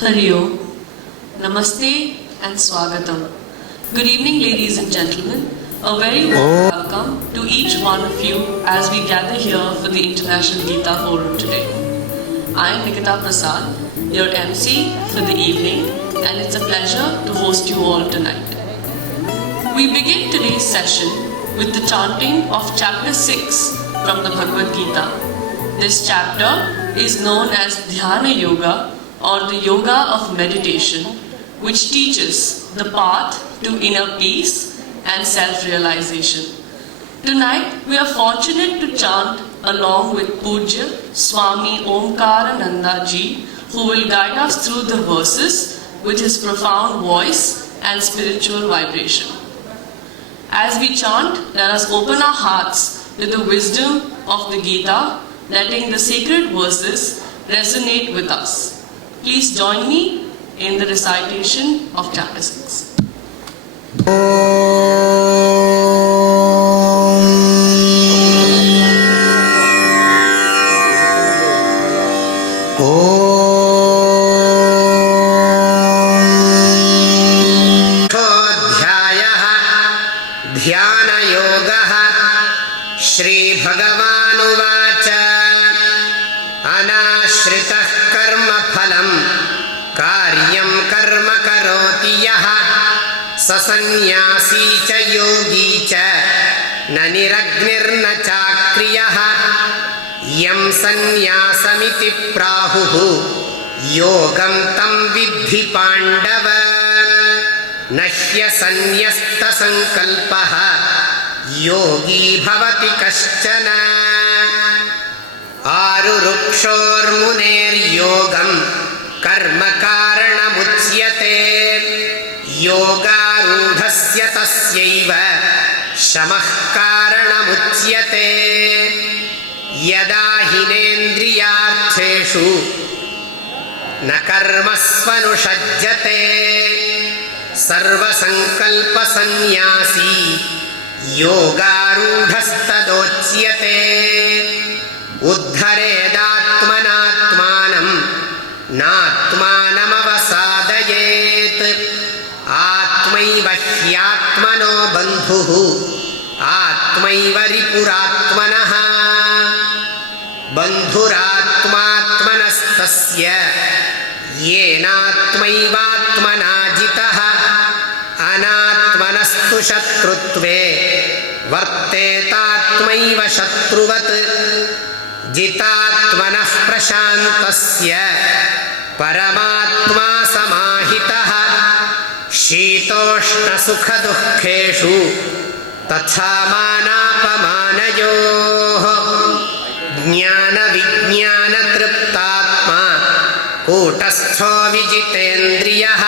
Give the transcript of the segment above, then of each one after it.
Hari Om, Namaste and Swagatam. Good evening, ladies and gentlemen. A very warm welcome to each one of you as we gather here for the International Gita Forum today. I am Nikita Prasad, your MC for the evening, and it's a pleasure to host you all tonight. We begin today's session with the chanting of chapter 6 from the Bhagavad Gita. This chapter is known as Dhyana Yoga, or the yoga of meditation, which teaches the path to inner peace and self-realization. Tonight, we are fortunate to chant along with Pujya Swami Omkarananda-Ji, who will guide us through the verses with his profound voice and spiritual vibration. As we chant, let us open our hearts to the wisdom of the Gita, letting the sacred verses resonate with us. Please join me in the recitation of chapter 6. ध्यानयोगः श्रीभगवानुवाच अनाश्रितः कर्मफलं कार्यं कर्म करोति यः स सन्न्यासी च योगी च न निरग्निर्न चाक्रियः यं सन्न्यासमिति प्राहुः योगं तं विद्धि पाण्डव न ह्यसन्न्यस्तसङ्कल्पः योगी भवति कश्चन आरुरुक्षोर्मुनेर्योगं कर्म कारणमुच्यते योगारूढस्य तस्यैव शमः कारणमुच्यते यदा हिनेन्द्रियार्थेषु न कर्मस्वनुषज्यते सर्वसंकल्पसन्न्यासी योगारूढस्तदोच्यते उद्धरेदात्मनात्मानं नात्मानमवसादयेत् आत्मैव ह्यात्मनो बन्धुः आत्मैव रिपुरात्मनः बन्धुरात्मात्मनस्तस्य येनात्मैवात्मना जितः अनात्मनस्तु शत्रुत्वे वर्तेतात्मैव शत्रुवत् जितात्मनः प्रशान्तस्य परमात्मा समाहितः शीतोष्णसुखदुःखेषु तथा मानापमानयोः ज्ञानविज्ञानतृप्तात्मा कूटस्थो विजितेन्द्रियः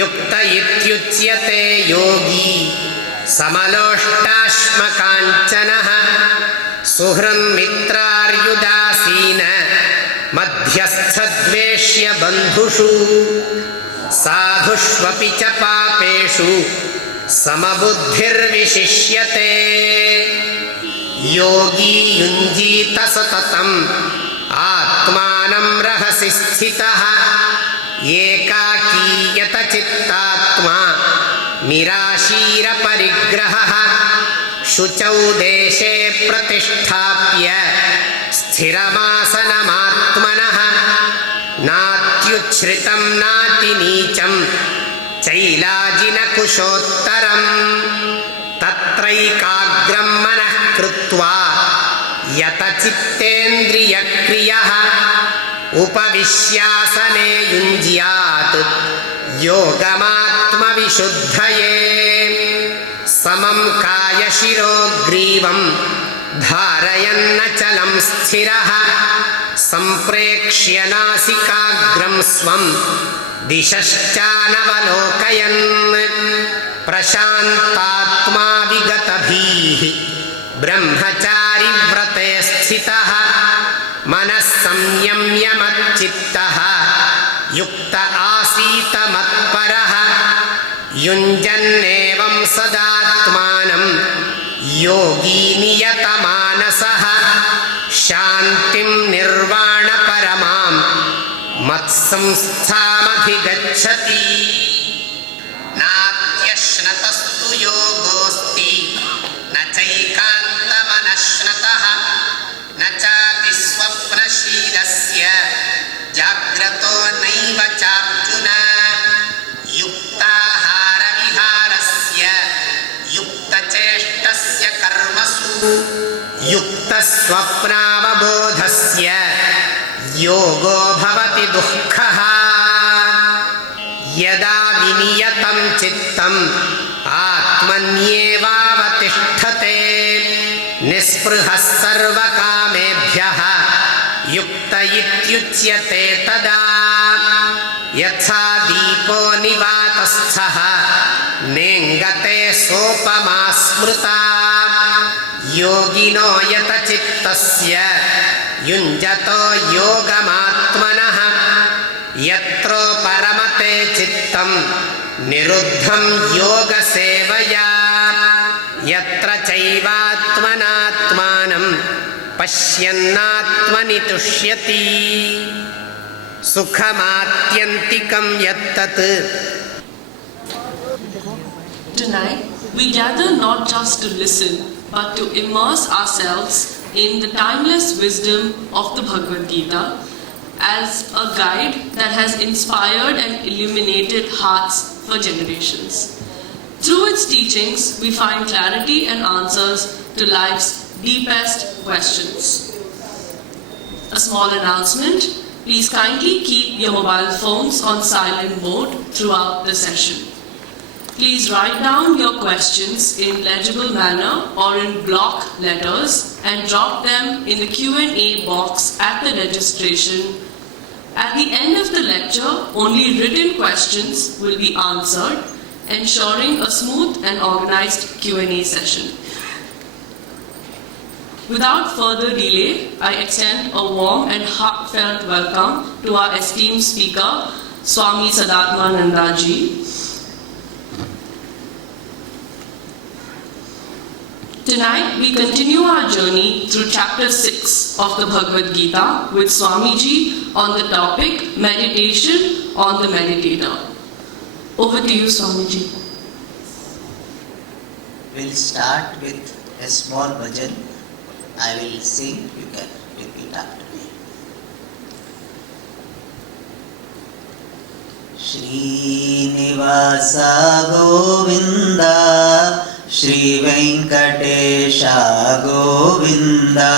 युक्त इत्युच्यते योगी समलोष्टाश्मकाञ्चनः सुहृन्मित्रार्युदासीन मध्यस्थद्वेष्य बन्धुषु साधुष्वपि च पापेषु समबुद्धिर्विशिष्यते योगी युञ्जीत सततम् आत्मानं रहसि स्थितः एकाकीयत चित्तात्मा निराशीरपरिग्रहः शुचौ देशे प्रतिष्ठाप्य स्थिरमासनमात्मनः नात्युच्छ्रितं नातिनीचं चैलाजिनकुशोत्तरम् तत्रैकाग्रं मनः कृत्वा यतचित्तेन्द्रियक्रियः उपविश्यासने युञ्ज्यात् योगमात्मविशुद्धये समं कायशिरो ग्रीवं धारयन्नचलं स्थिरः सम्प्रेक्ष्य नासिकाग्रं स्वं दिशश्चानवलोकयन् प्रशान्तात्मा विगतभीः ब्रह्मचारिव्रते स्थितः मनः संयम्य मच्चित्तः युक्त आसीत मत्परः युञ्जन्नेवं सदात्मानं योगी नियतमानसः शान्तिं निर्वाणपरमां मत्संस्थामधिगच्छति नात्यश्नतस्तु योगोऽस्ति न चैकान्तमनश्नतः न चाति स्वप्नशीलस्य जाग्रतो नैव चार्जुन युक्ताहारविहारस्य युक्तचेष्टस्य कर्मसु युक्तस्वप्नावबोधस्य योगो भवति दुःखः यदा विनियतं चित्तम् आत्मन्येवावतिष्ठते निःस्पृहः सर्वकामेभ्यः युक्त इत्युच्यते तदा यथा दीपो निवातस्थः नेङ्गते सोपमा स्मृता योगिनो यतचित्तस्य युञ्जतो योगमात्मनः यत्रो परमते चित्तं निरुद्धं योगसेवया यत्र चैवात्मनात्मानं पश्यन्नात्मनि तुष्यति सुखमात्यन्तिकं यत्तत्. Tonight, we gather not just to listen, but to immerse ourselves in the timeless wisdom of the Bhagavad Gita as a guide that has inspired and illuminated hearts for generations. Through its teachings, we find clarity and answers to life's deepest questions. A small announcement: please kindly keep your mobile phones on silent mode throughout the session. Please write down your questions in legible manner or in block letters and drop them in the Q&A box at the registration. At the end of the lecture, only written questions will be answered, ensuring a smooth and organized Q&A session. Without further delay, I extend a warm and heartfelt welcome to our esteemed speaker, Swami Sadatmananda-Day. Tonight, we continue our journey through chapter 6 of the Bhagavad Gita with Swamiji on the topic Meditation on the Meditator. Over to you, Swamiji. We'll start with a small bhajan. I will sing, you can repeat after me. Srinivasa Govinda Shri Venkatesha Govinda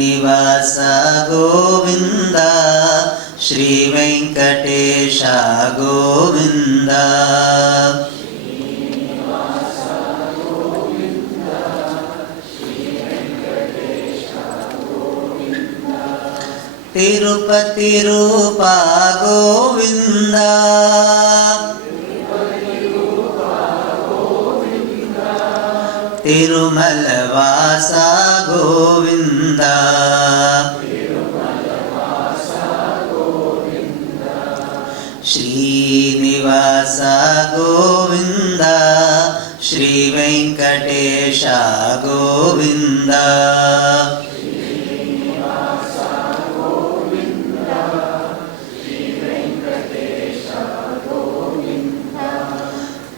Srinivasa Govinda Shri Venkatesha Govinda Tirupati Rupa Govinda Tirumala Vasa Govinda Srinivasa Govinda Shri Venkatesha Govinda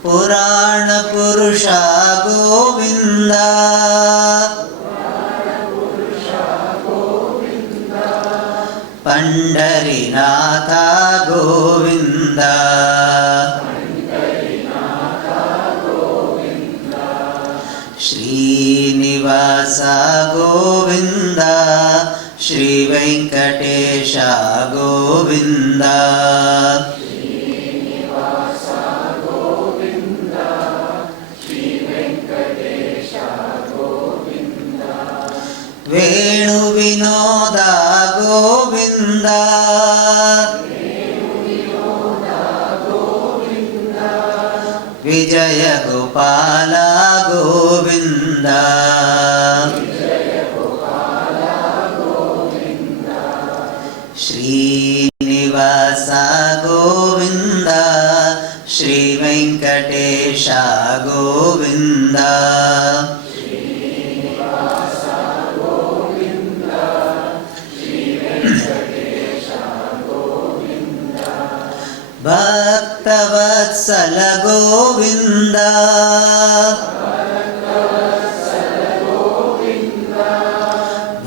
Purana Purusha Govinda Pandarinatha Govinda Srinivasa Govinda Shri Venkatesha Govinda Venu Vinoda Govinda Vijaya Gopala Govinda Srinivasa Govinda Shri Venkatesha Govind भक्तवत्सल गोविन्द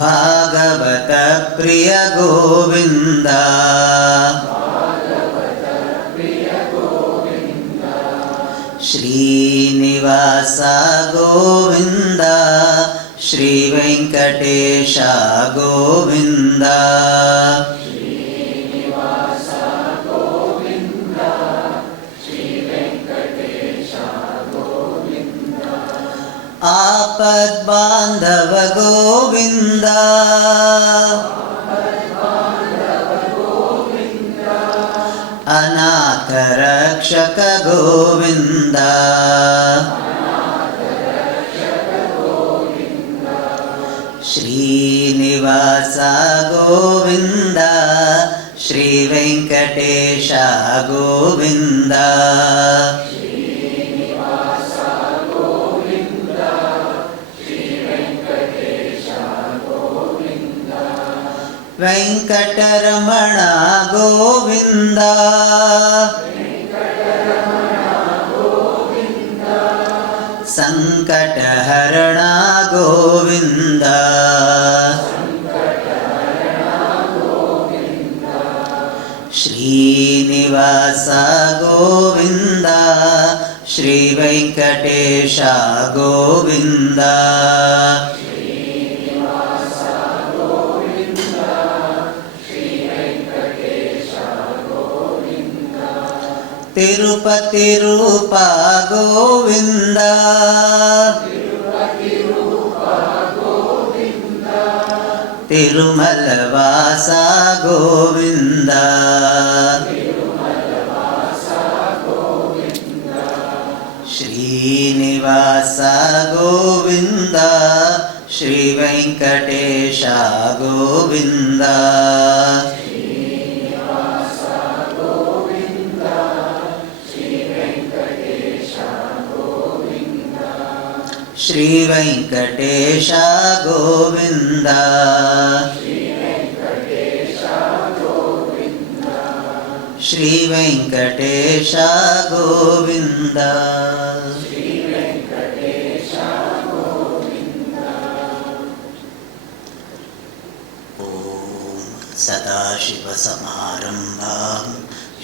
भागवत प्रिय गोविन्द श्रीनिवास गोविन्द श्रीवेङ्कटेश गोविन्द आपद्बान्धव गोविन्द अनाथ रक्षक गोविन्द श्रीनिवास गोविन्द श्रीवेङ्कटेश गोविन्द वेङ्कटरमण गोविन्द सङ्कटहरण गोविन्द श्रीनिवास गोविन्द श्रीवेङ्कटेश गोविन्द तिरुपति रूप गोविन्द तिरुमल वास गोविन्द श्रीनिवास गोविन्द श्रीवेङ्कटेश गोविन्द श्रीवेङ्कटेश गोविन्द श्रीवेङ्कटेश गोविन्द ॐ सदाशिवसमारम्भां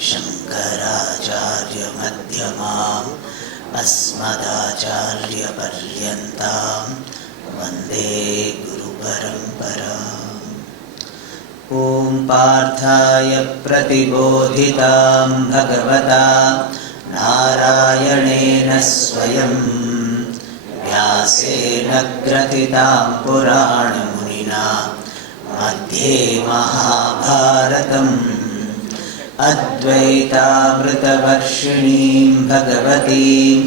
शङ्कराचार्यमध्यमाम् अस्मदाचार्यपर्यन्तां वन्दे गुरुपरम्पराम् ॐ पार्थाय प्रतिबोधितां भगवता नारायणेन स्वयं व्यासेन ग्रथितां पुराणमुनिना मध्ये महाभारतम् अद्वैतामृतवर्षिणीं भगवतीम्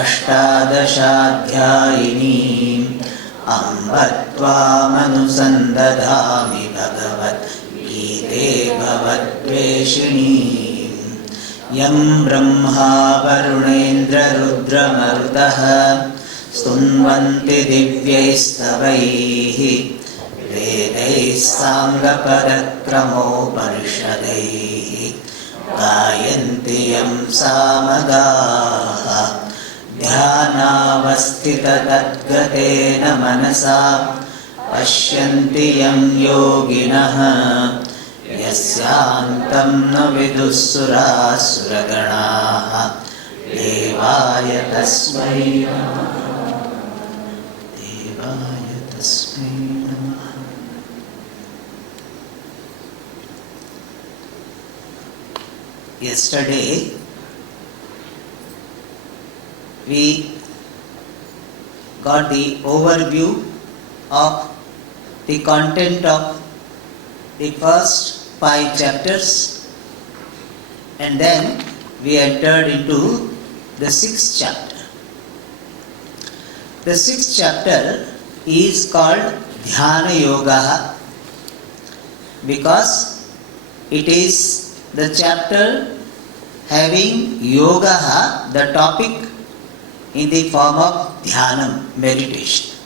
अष्टादशाध्यायिनीम् अम्ब त्वामनुसन्दधामि भगवद्गीते भवद्वेषिणीम् यं ब्रह्मा वरुणेन्द्ररुद्रमरुतः स्तुन्वन्ति दिव्यैस्तवैः वेदैः साङ्गपदक्रमोपनिषदैः गायन्ति यं सामगाः ध्यानावस्थिततद्गतेन मनसा पश्यन्ति यं योगिनः यस्यान्तं न विदुःसुरासुरगणाः देवाय तस्मै नमः देवाय तस्मै नमः। Yesterday we got the overview of the content of the first 5 chapters, and then we entered into the 6th chapter. The 6th chapter is called Dhyana Yoga because it is the chapter having yoga, the topic in the form of dhyanam, meditation.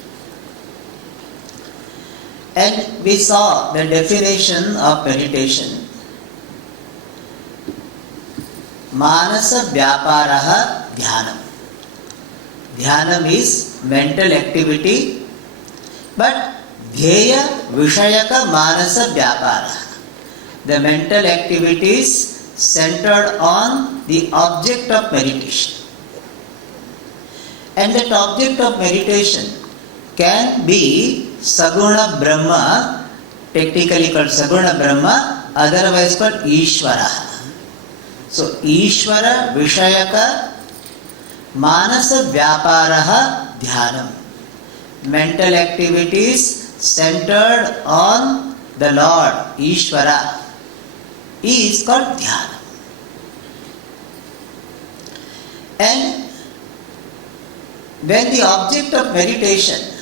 And we saw the definition of meditation. Manasa vyaparaha dhyanam. Dhyanam is mental activity, but dheya vishayaka manasa vyaparaha. The mental activities centered on the object of meditation. And that object of meditation can be Saguna Brahma, technically called Saguna Brahma, otherwise called Ishvara. So, Ishvara Vishayaka Manasa Vyaparaha Dhyanam. Mental activities centered on the Lord, Ishvara, is called Dhyana. And when the object of meditation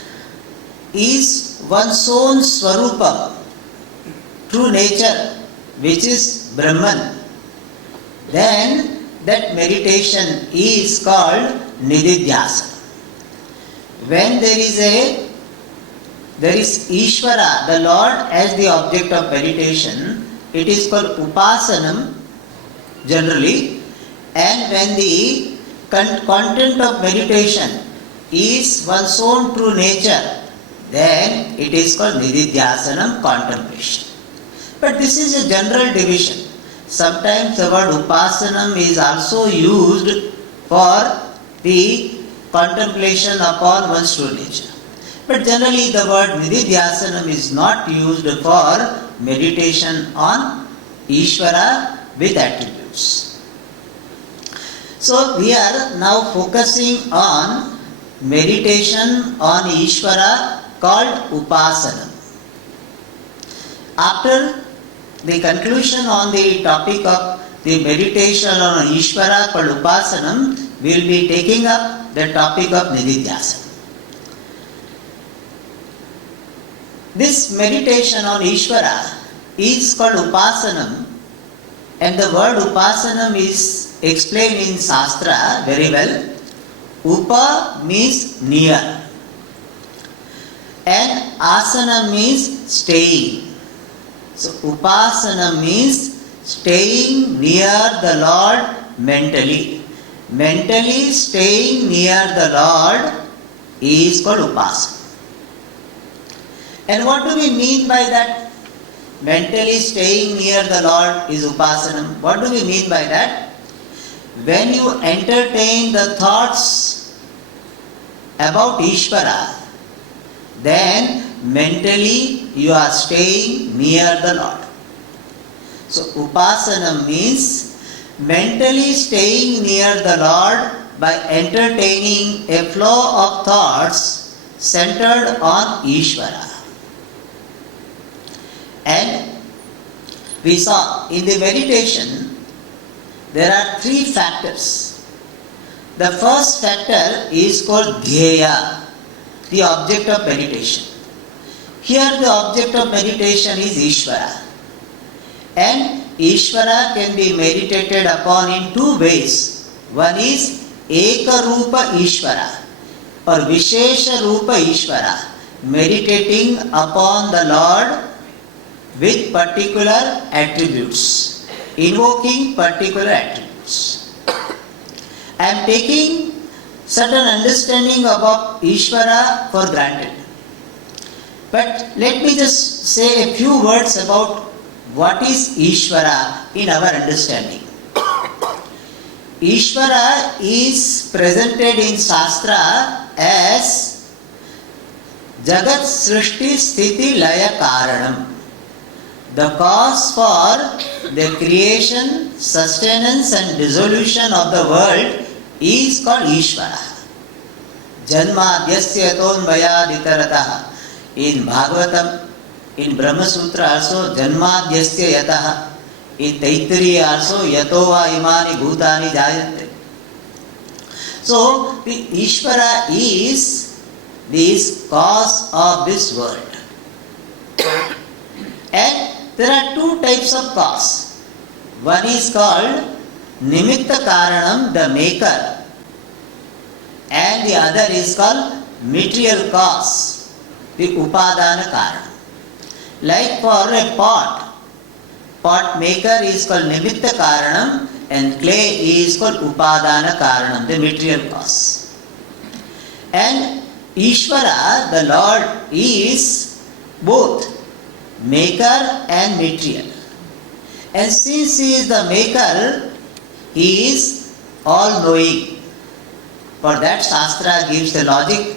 is one's own Swarupam, true nature, which is Brahman, then that meditation is called Nididhyasana. When there is Ishvara, the Lord, as the object of meditation, it is called Upasanam generally. And when the content of meditation is one's own true nature, then it is called Nididhyasanam, contemplation. But this is a general division. Sometimes the word Upasanam is also used for the contemplation upon one's true nature. But generally the word Nididhyasanam is not used for meditation on Ishvara with attributes. So we are now focusing on meditation on Ishvara called Upasanam. After the conclusion on the topic of the meditation on Ishvara called Upasanam, we will be taking up the topic of Nididhyasana. This meditation on Ishvara is called Upasanam, and the word Upasanam is explained in Shastra very well. Upa means near, and asana means staying. So Upasana means staying near the Lord mentally. Mentally staying near the Lord is called Upasana. And what do we mean by that? Mentally staying near the Lord is Upasanam. What do we mean by that? When you entertain the thoughts about Ishvara, then mentally you are staying near the Lord. So Upasana means mentally staying near the Lord by entertaining a flow of thoughts centered on Ishvara. And we saw in the meditation there are three factors. The first factor is called Dhyaya, the object of meditation. Here the object of meditation is Ishvara. And Ishvara can be meditated upon in two ways. One is Ekarupa Ishvara or Vishesha Rupa Ishvara, meditating upon the Lord with particular attributes, invoking particular attributes. I am taking certain understanding about Ishvara for granted. But let me just say a few words about what is Ishvara in our understanding. Ishvara is presented in Shastra as Jagat Srishti Sthiti Laya Karanam, the cause for the creation, sustenance and dissolution of the world is called Ishvara. Janma Adyasya Yatonvayaditaratah. In Bhagavatam, in Brahma Sutra also, Janma Adyasya Yatah. In Taittiriya also, Yatova Imani Bhutani Jayante. So, the Ishvara is this cause of this world. And there are two types of cause. One is called Nimitta Karanam, the maker. and the other is called material cause, the upadana karana. Like for a pot maker is called nimitta karanam and clay is called upadana karanam, the material cause. And Ishvara, the Lord, is both maker and material. And since He is the maker, He is all-knowing. For that Shastra gives the logic.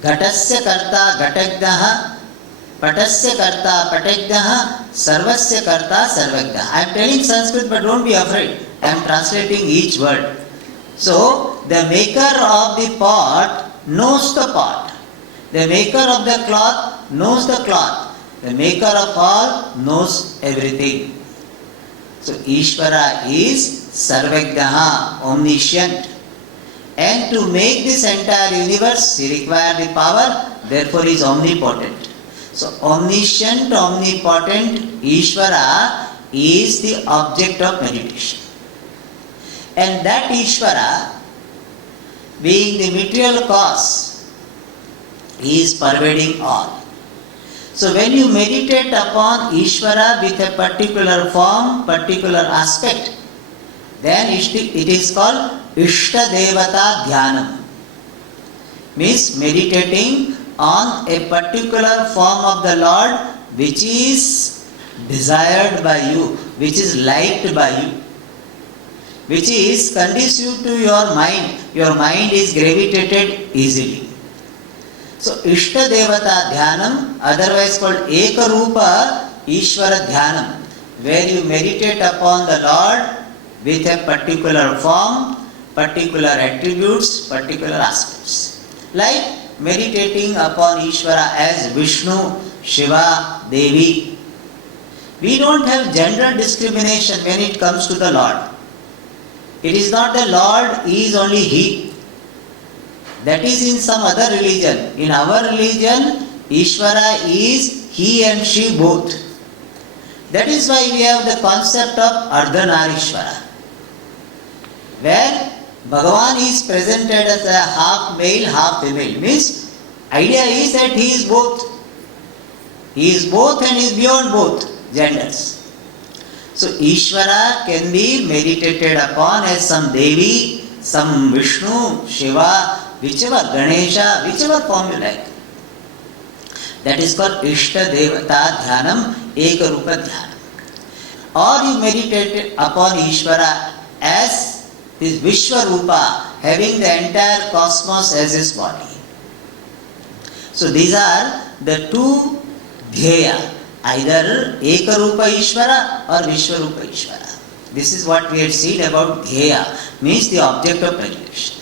Ghatasya karta ghatagnaha, patasya karta patagnaha, sarvasya karta sarvagnaha. I am telling Sanskrit, but don't be afraid. I am translating each word. So, the maker of the pot knows the pot. The maker of the cloth knows the cloth. The maker of all knows everything. So, Ishvara is Sarvagnaha, omniscient. And to make this entire universe, He requires the power, therefore He is omnipotent. So, omniscient, omnipotent, Ishvara is the object of meditation. And that Ishvara, being the material cause, is pervading all. So when you meditate upon Ishvara with a particular form, particular aspect, then it is called Ishta Devata Dhyanam. Means meditating on a particular form of the Lord which is desired by you, which is liked by you, which is conducive to your mind. Your mind is gravitated easily. So, Ishta Devata Dhyanam, otherwise called Ekarupa Ishvara Dhyanam, where you meditate upon the Lord with a particular form, particular attributes, particular aspects. Like meditating upon Ishvara as Vishnu, Shiva, Devi. We don't have gender discrimination when it comes to the Lord. It is not the Lord, He is only He. That is in some other religion. In our religion, Ishvara is He and She both. That is why we have the concept of Ardhanarishvara, where Bhagavan is presented as a half male, half female. Means, idea is that He is both. He is both and is beyond both genders. So, Ishvara can be meditated upon as some Devi, some Vishnu, Shiva, whichever, Ganesha, whichever form you like. That is called Ishta Devata Dhyanam, Ekarupa Dhyanam. Or you meditate upon Ishvara as this Vishwarupa, having the entire cosmos as his body. So these are the two Dhyaya, either Ekarupa Ishvara or Vishwarupa Ishvara. This is what we had seen about Dhyaya, means the object of meditation.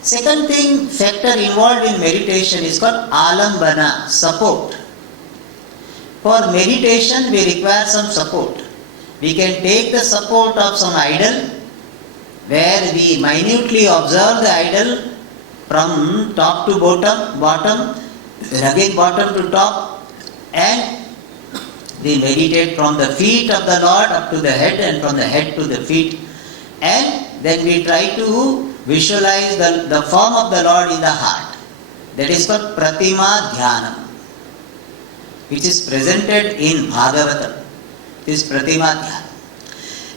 Second thing, factor involved in meditation is called alambana, support. For meditation, we require some support. We can take the support of some idol, where we minutely observe the idol from top to bottom, again bottom to top, and we meditate from the feet of the Lord up to the head and from the head to the feet, and then we try to visualize the form of the Lord in the heart. That is called Pratima Dhyanam, which is presented in Bhagavatam. This Pratima Dhyanam.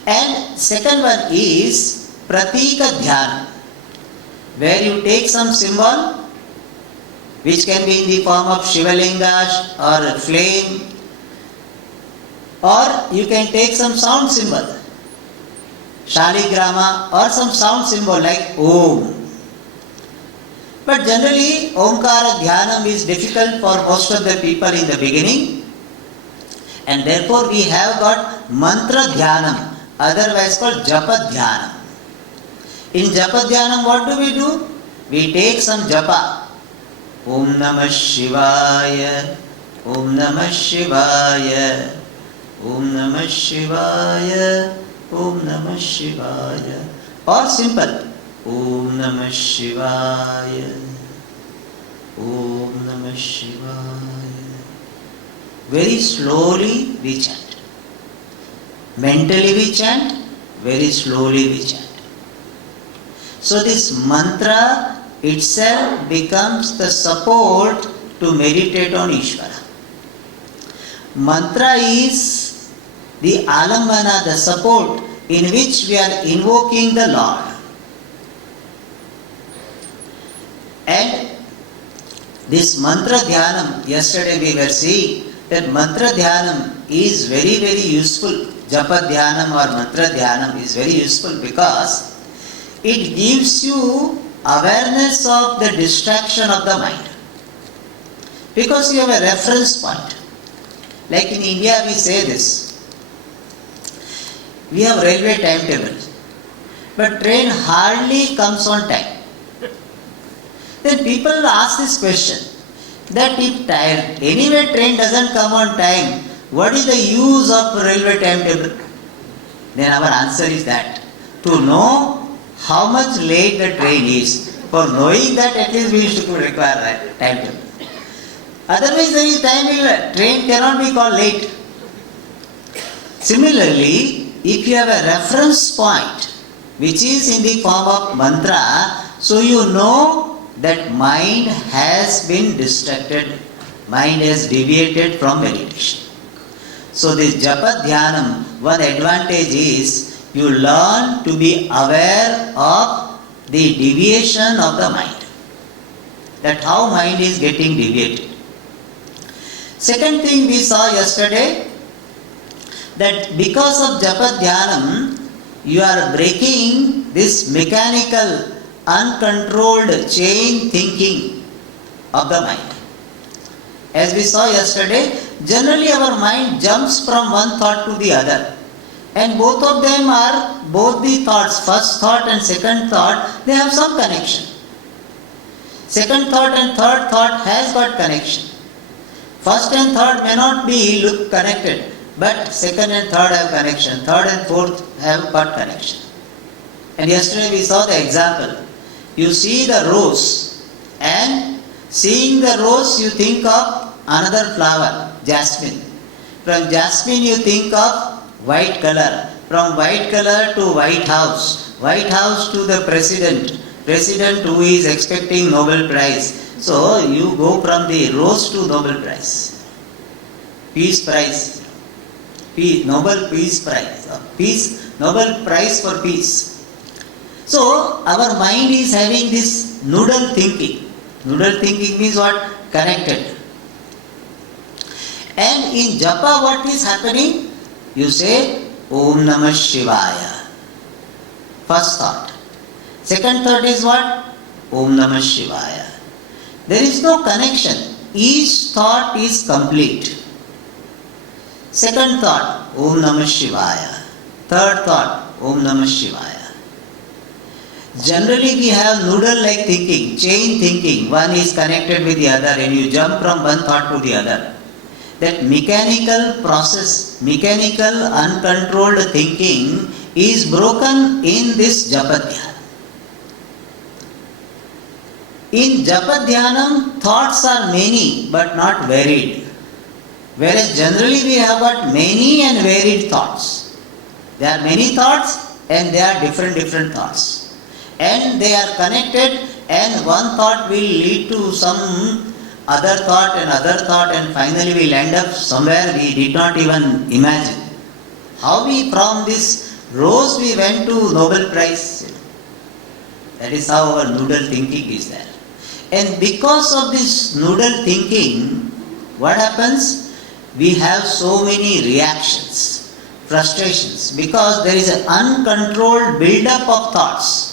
And second one is Pratika Dhyanam, where you take some symbol, which can be in the form of Shivalinga or a flame, or you can take some sound symbol, Shaligrama, or some sound symbol like Om. But generally, Omkara Dhyanam is difficult for most of the people in the beginning, and therefore we have got Mantra Dhyanam, otherwise called Japa Dhyanam. In Japa Dhyanam, what do? We take some Japa. Om Namah Shivaya, Om Namah Shivaya, Om Namah Shivaya, Om Namah Shivaya. Or simple, Om Namah Shivaya, Om Namah Shivaya. Very slowly we chant. Mentally we chant, very slowly we chant. So this mantra itself becomes the support to meditate on Ishvara. Mantra is the alambana, the support in which we are invoking the Lord. And this mantra dhyanam, yesterday we were seeing that mantra dhyanam is very, very useful. Japa dhyanam or mantra dhyanam is very useful because it gives you awareness of the distraction of the mind. Because you have a reference point. Like in India we say this. We have railway timetable, but train hardly comes on time. Then people ask this question, that if anyway train doesn't come on time, what is the use of railway timetable? Then our answer is that, to know how much late the train is, for knowing that at least we should require that timetable. Otherwise there is time, train cannot be called late. Similarly, if you have a reference point which is in the form of mantra, so you know that mind has been distracted, mind has deviated from meditation. So this japa dhyanam, one advantage is you learn to be aware of the deviation of the mind. That how mind is getting deviated. Second thing we saw yesterday, that because of japa dhyanam, you are breaking this mechanical, uncontrolled chain thinking of the mind. As we saw yesterday, generally our mind jumps from one thought to the other. And both of them are, both the thoughts, first thought and second thought, they have some connection. Second thought and third thought has got connection. First and third may not be look connected, but second and third have connection, third and fourth have got connection. And yesterday we saw the example. You see the rose, and seeing the rose you think of another flower, jasmine. From jasmine you think of white color. From white color to White House to the president who is expecting Nobel Prize. So you go from the rose to Nobel Prize. Peace Prize. Nobel Peace Prize. Nobel Prize for Peace. So our mind is having this noodle thinking. Noodle thinking means what? Connected. And in japa what is happening? You say Om Namah Shivaya. First thought. Second thought is what? Om Namah Shivaya. There is no connection. Each thought is complete. Second thought, Om Namah Shivaya. Third thought, Om Namah Shivaya. Generally we have noodle-like thinking, chain thinking. One is connected with the other and you jump from one thought to the other. That mechanical process, mechanical uncontrolled thinking is broken in this japa dhyanam. In japa dhyanam, thoughts are many but not varied. Whereas generally we have got many and varied thoughts. There are many thoughts and there are different thoughts. And they are connected, and one thought will lead to some other thought and finally we will end up somewhere we did not even imagine. How we from this rose we went to Nobel Prize. That is how our noodle thinking is there. And because of this noodle thinking, what happens? We have so many reactions, frustrations, because there is an uncontrolled build-up of thoughts.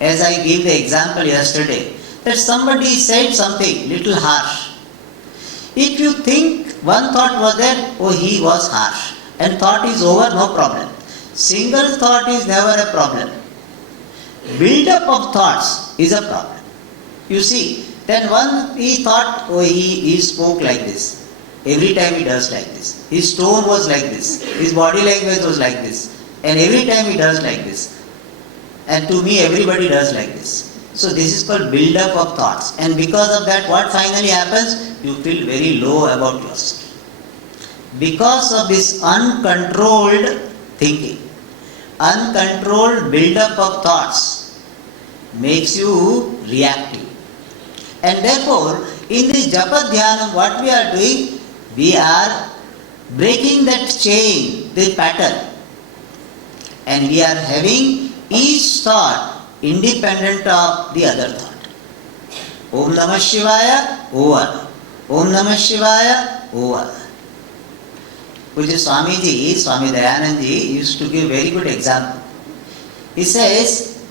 As I gave the example yesterday, that somebody said something little harsh. If you think one thought was there, oh he was harsh, and thought is over, no problem. Single thought is never a problem. Build-up of thoughts is a problem. You see, then one he thought, oh he spoke like this. Every time he does like this. His tone was like this. His body language was like this. And every time he does like this. And to me everybody does like this. So this is called build-up of thoughts. And because of that, what finally happens? You feel very low about yourself. Because of this uncontrolled thinking, uncontrolled build-up of thoughts, makes you reactive. And therefore, in this japa dhyana, what we are doing, we are breaking that chain, the pattern. And we are having each thought independent of the other thought. Om Namah Shivaya, over. Om Namah Shivaya, over. Which is Swamiji, Swami Dayanandji used to give very good example. He says,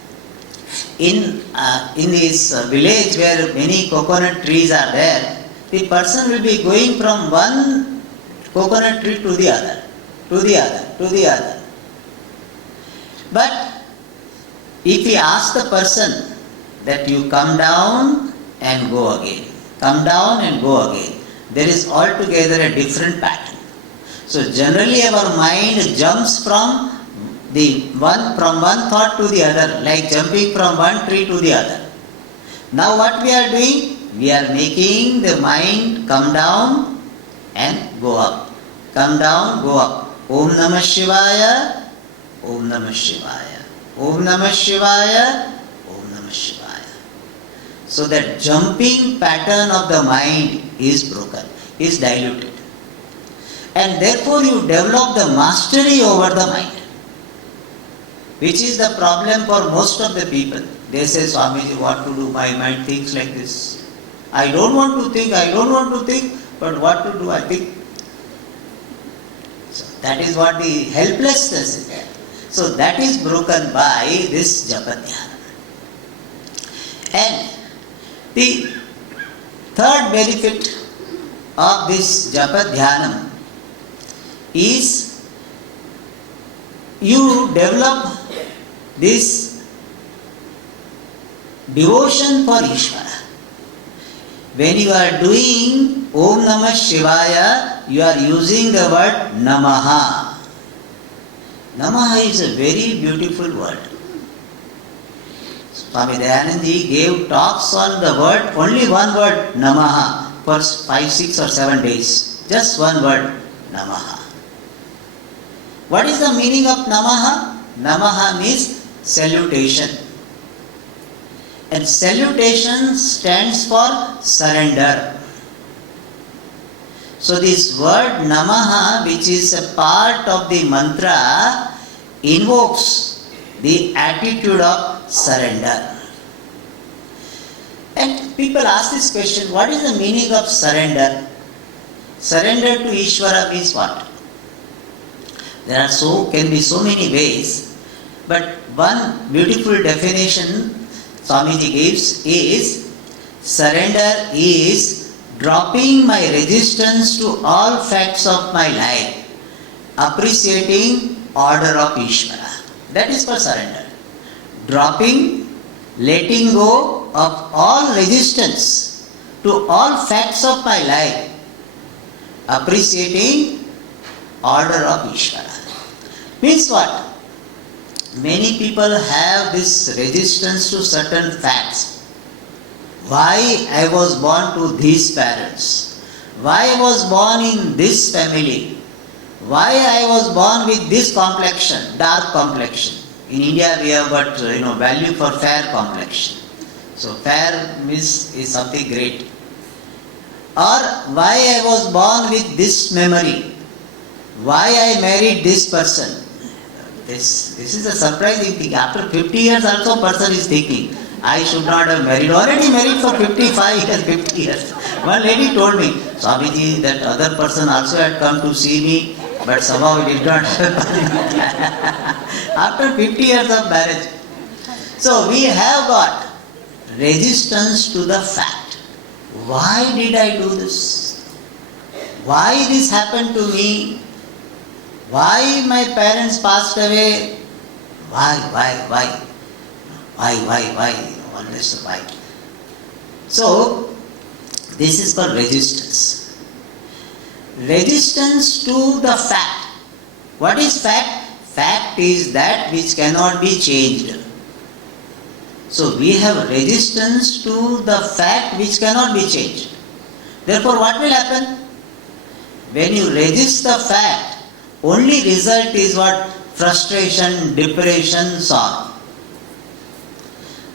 in this village where many coconut trees are there, the person will be going from one coconut tree to the other, to the other, to the other. But if we ask the person that you come down and go again, come down and go again, there is altogether a different pattern. So generally our mind jumps from one thought to the other, like jumping from one tree to the other. Now what we are doing? We are making the mind come down and go up. Come down, go up. Om Namah Shivaya, Om Namah Shivaya, Om Namah Shivaya, Om Namah Shivaya. So that jumping pattern of the mind is broken, is diluted. And therefore you develop the mastery over the mind, which is the problem for most of the people. They say, Swamiji, what to do? My mind thinks like this. I don't want to think, but what to do? I think. So that is what the helplessness is there. So that is broken by this japa dhyana. And the third benefit of this japa dhyana is you develop this devotion for Ishvara. When you are doing Om Namah Shivaya, you are using the word Namaha. Namaha is a very beautiful word. Swami Dayanandji gave talks on the word, only one word, Namaha, for 5, 6 or 7 days. Just one word, Namaha. What is the meaning of Namaha? Namaha means salutation. And salutation stands for surrender. So this word Namaha, which is a part of the mantra, invokes the attitude of surrender. And people ask this question, what is the meaning of surrender? Surrender to Ishvara means what? There are can be so many ways, but one beautiful definition Swamiji gives is, surrender is dropping my resistance to all facts of my life, appreciating order of Ishvara. That is for surrender. Dropping, letting go of all resistance to all facts of my life, appreciating order of Ishvara. Means what? Many people have this resistance to certain facts. Why I was born to these parents? Why I was born in this family? Why I was born with this complexion, dark complexion? In India we have got value for fair complexion. So fair is something great. Or why I was born with this memory? Why I married this person? This is a surprising thing. After 50 years also person is thinking, I should not have married. Already married for 55 years, 50 years. One lady told me, Swamiji, that other person also had come to see me, but somehow it did not happen. After 50 years of marriage. So we have got resistance to the fact. Why did I do this? Why this happened to me? Why my parents passed away? Why? Always why. So, this is called resistance. Resistance to the fact. What is fact? Fact is that which cannot be changed. So, we have resistance to the fact which cannot be changed. Therefore, what will happen? When you resist the fact, only result is what? Frustration, depression, sorrow.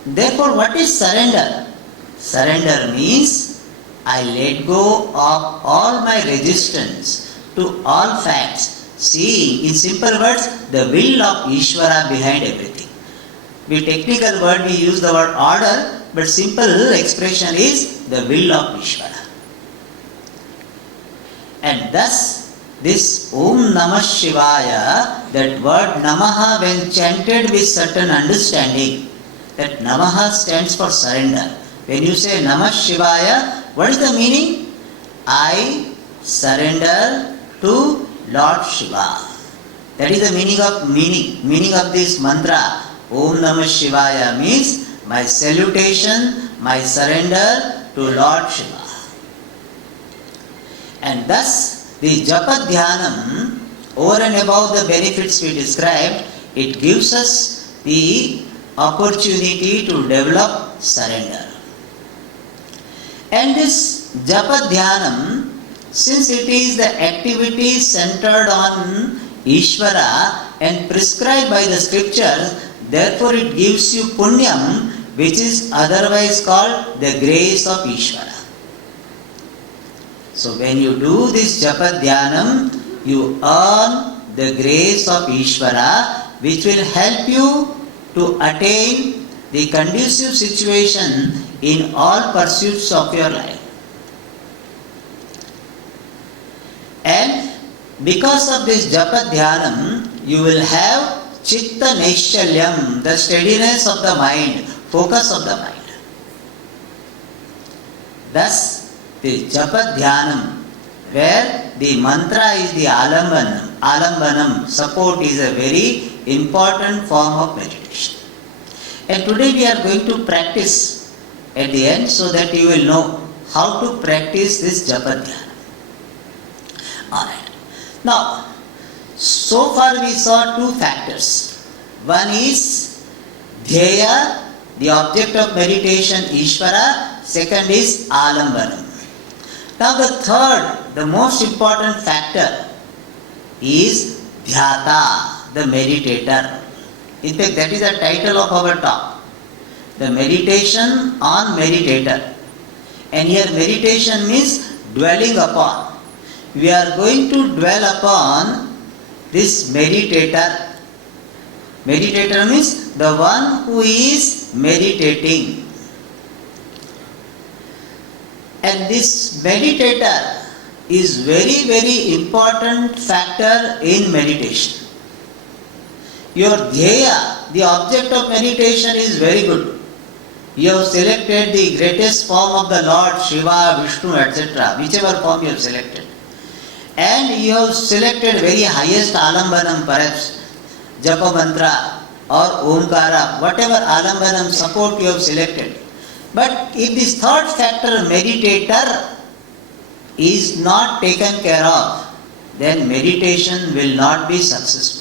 Therefore, what is surrender? Surrender means I let go of all my resistance to all facts, seeing in simple words the will of Ishvara behind everything. With technical word we use the word order, but simple expression is the will of Ishvara. And thus this Om Namah Shivaya, that word Namaha when chanted with certain understanding, that Namaha stands for surrender. When you say Namah Shivaya, what is the meaning? I surrender to Lord Shiva. That is the meaning of this mantra. Om Namah Shivaya means my salutation, my surrender to Lord Shiva. And thus the Japa Dhyanam, over and above the benefits we described, it gives us the opportunity to develop surrender. And this Japa Dhyanam, since it is the activity centered on Ishvara and prescribed by the scriptures, therefore it gives you punyam, which is otherwise called the grace of Ishvara. So when you do this Japa Dhyanam, you earn the grace of Ishvara, which will help you to attain the conducive situation in all pursuits of your life. And because of this Japa Dhyanam, you will have Chitta Naishalyam, the steadiness of the mind, focus of the mind. Thus, the Japa Dhyanam, where the mantra is the alambanam, support, is a very important form of meditation. And today we are going to practice at the end so that you will know how to practice this Japa Dhyanam. Alright. Now, so far we saw two factors. One is Dhyaya, the object of meditation, Ishvara. Second is Alambanam. Now the third, the most important factor is Dhyata, the meditator. In fact, that is the title of our talk. The meditation on meditator. And here meditation means dwelling upon. We are going to dwell upon this meditator. Meditator means the one who is meditating. And this meditator is very, very important factor in meditation. Your dhyaya, the object of meditation, is very good. You have selected the greatest form of the Lord, Shiva, Vishnu, etc., whichever form you have selected. And you have selected very highest alambanam, perhaps Japa mantra or Omkara, whatever alambanam support you have selected. But if this third factor, meditator, is not taken care of, then meditation will not be successful.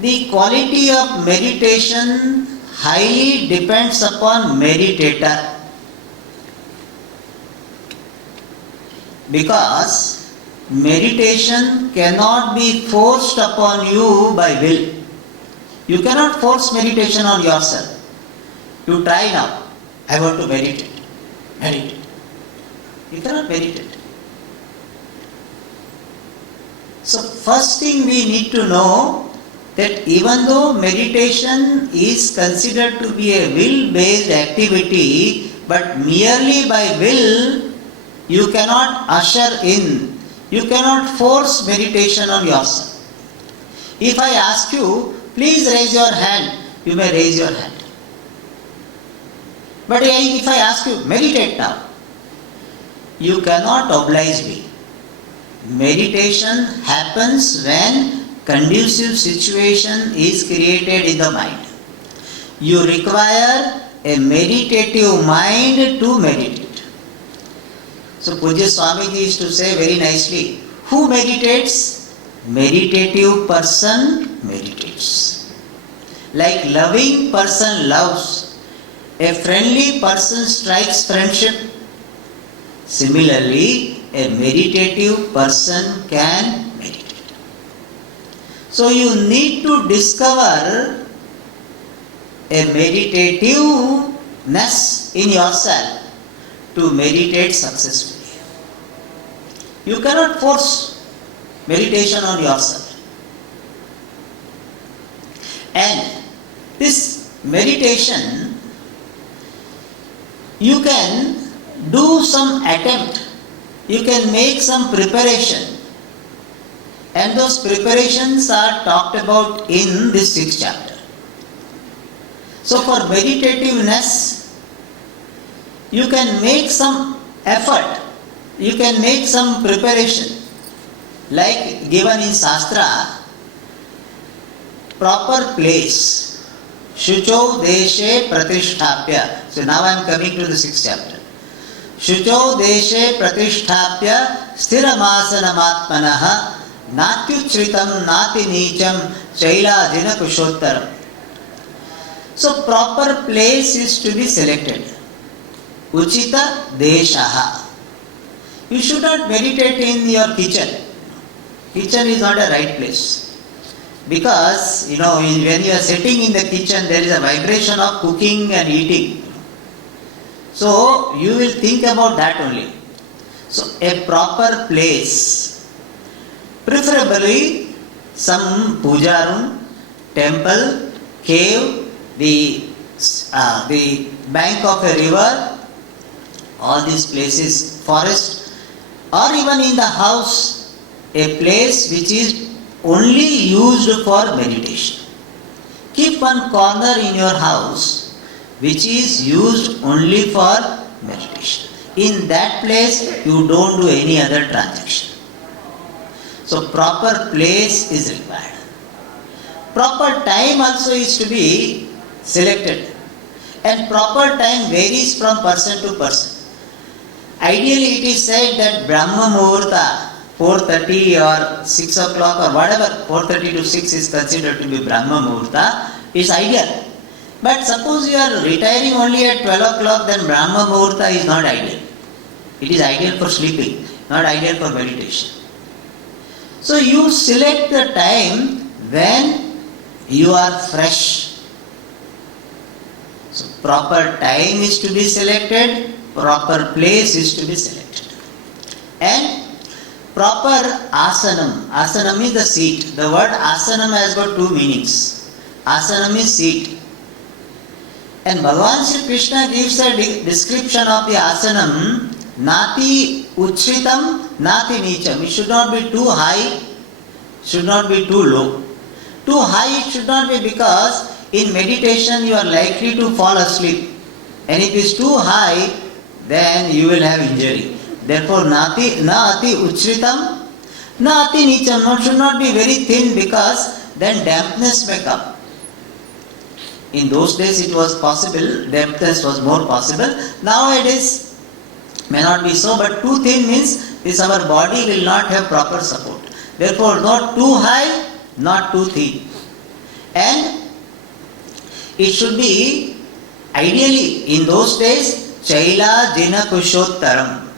The quality of meditation highly depends upon meditator. Because meditation cannot be forced upon you by will. You cannot force meditation on yourself. You try now. I want to meditate. Meditate. You cannot meditate. So first thing we need to know that even though meditation is considered to be a will-based activity, but merely by will, you cannot usher in, you cannot force meditation on yourself. If I ask you, please raise your hand, you may raise your hand. But if I ask you, meditate now, you cannot oblige me. Meditation happens when conducive situation is created in the mind. You require a meditative mind to meditate. So Pujya Swamiji used to say very nicely, who meditates? Meditative person meditates. Like loving person loves. A friendly person strikes friendship. Similarly, a meditative person can meditate. So you need to discover a meditativeness in yourself to meditate successfully. You cannot force meditation on yourself. And this meditation, you can do some attempt, you can make some preparation, and those preparations are talked about in this 6th chapter. So for meditativeness, you can make some effort, you can make some preparation, like given in Shastra, proper place. Shucho deshe pratisthapya. So now I am coming to the 6th chapter. Shucho deshe pratisthapya sthiramasanamaatmanaha natyuchritam nati nicham chailajina kushottaram. So proper place is to be selected. Uchita deshaha. You should not meditate in your kitchen. Kitchen is not a right place. Because, when you are sitting in the kitchen, there is a vibration of cooking and eating. So, you will think about that only. So, a proper place, preferably some puja room, temple, cave, the bank of a river, all these places, forest, or even in the house, a place which is only used for meditation. Keep one corner in your house which is used only for meditation. In that place, you don't do any other transaction. So proper place is required. Proper time also is to be selected. And proper time varies from person to person. Ideally, it is said that Brahma Muhurta, 4:30 or 6 o'clock or whatever, 4:30 to 6 is considered to be Brahma Muhurta, is ideal. But suppose you are retiring only at 12 o'clock, then Brahma Muhurta is not ideal. It is ideal for sleeping, not ideal for meditation. So you select the time when you are fresh. So proper time is to be selected, proper place is to be selected. And proper asanam. Asanam is the seat. The word asanam has got two meanings. Asanam is seat. And Bhagavan Sri Krishna gives a description of the asanam. Nati uchritam, nati nicham. It should not be too high, should not be too low. Too high it should not be, because in meditation you are likely to fall asleep. And if it is too high, then you will have injury. Therefore, na ati uchritam, na ati nicham. Should not be very thin, because then dampness may come. In those days it was possible, dampness was more possible. Nowadays may not be so, but too thin means this our body will not have proper support. Therefore, not too high, not too thin. And it should be, ideally in those days, Chaila Jina Kushottaram.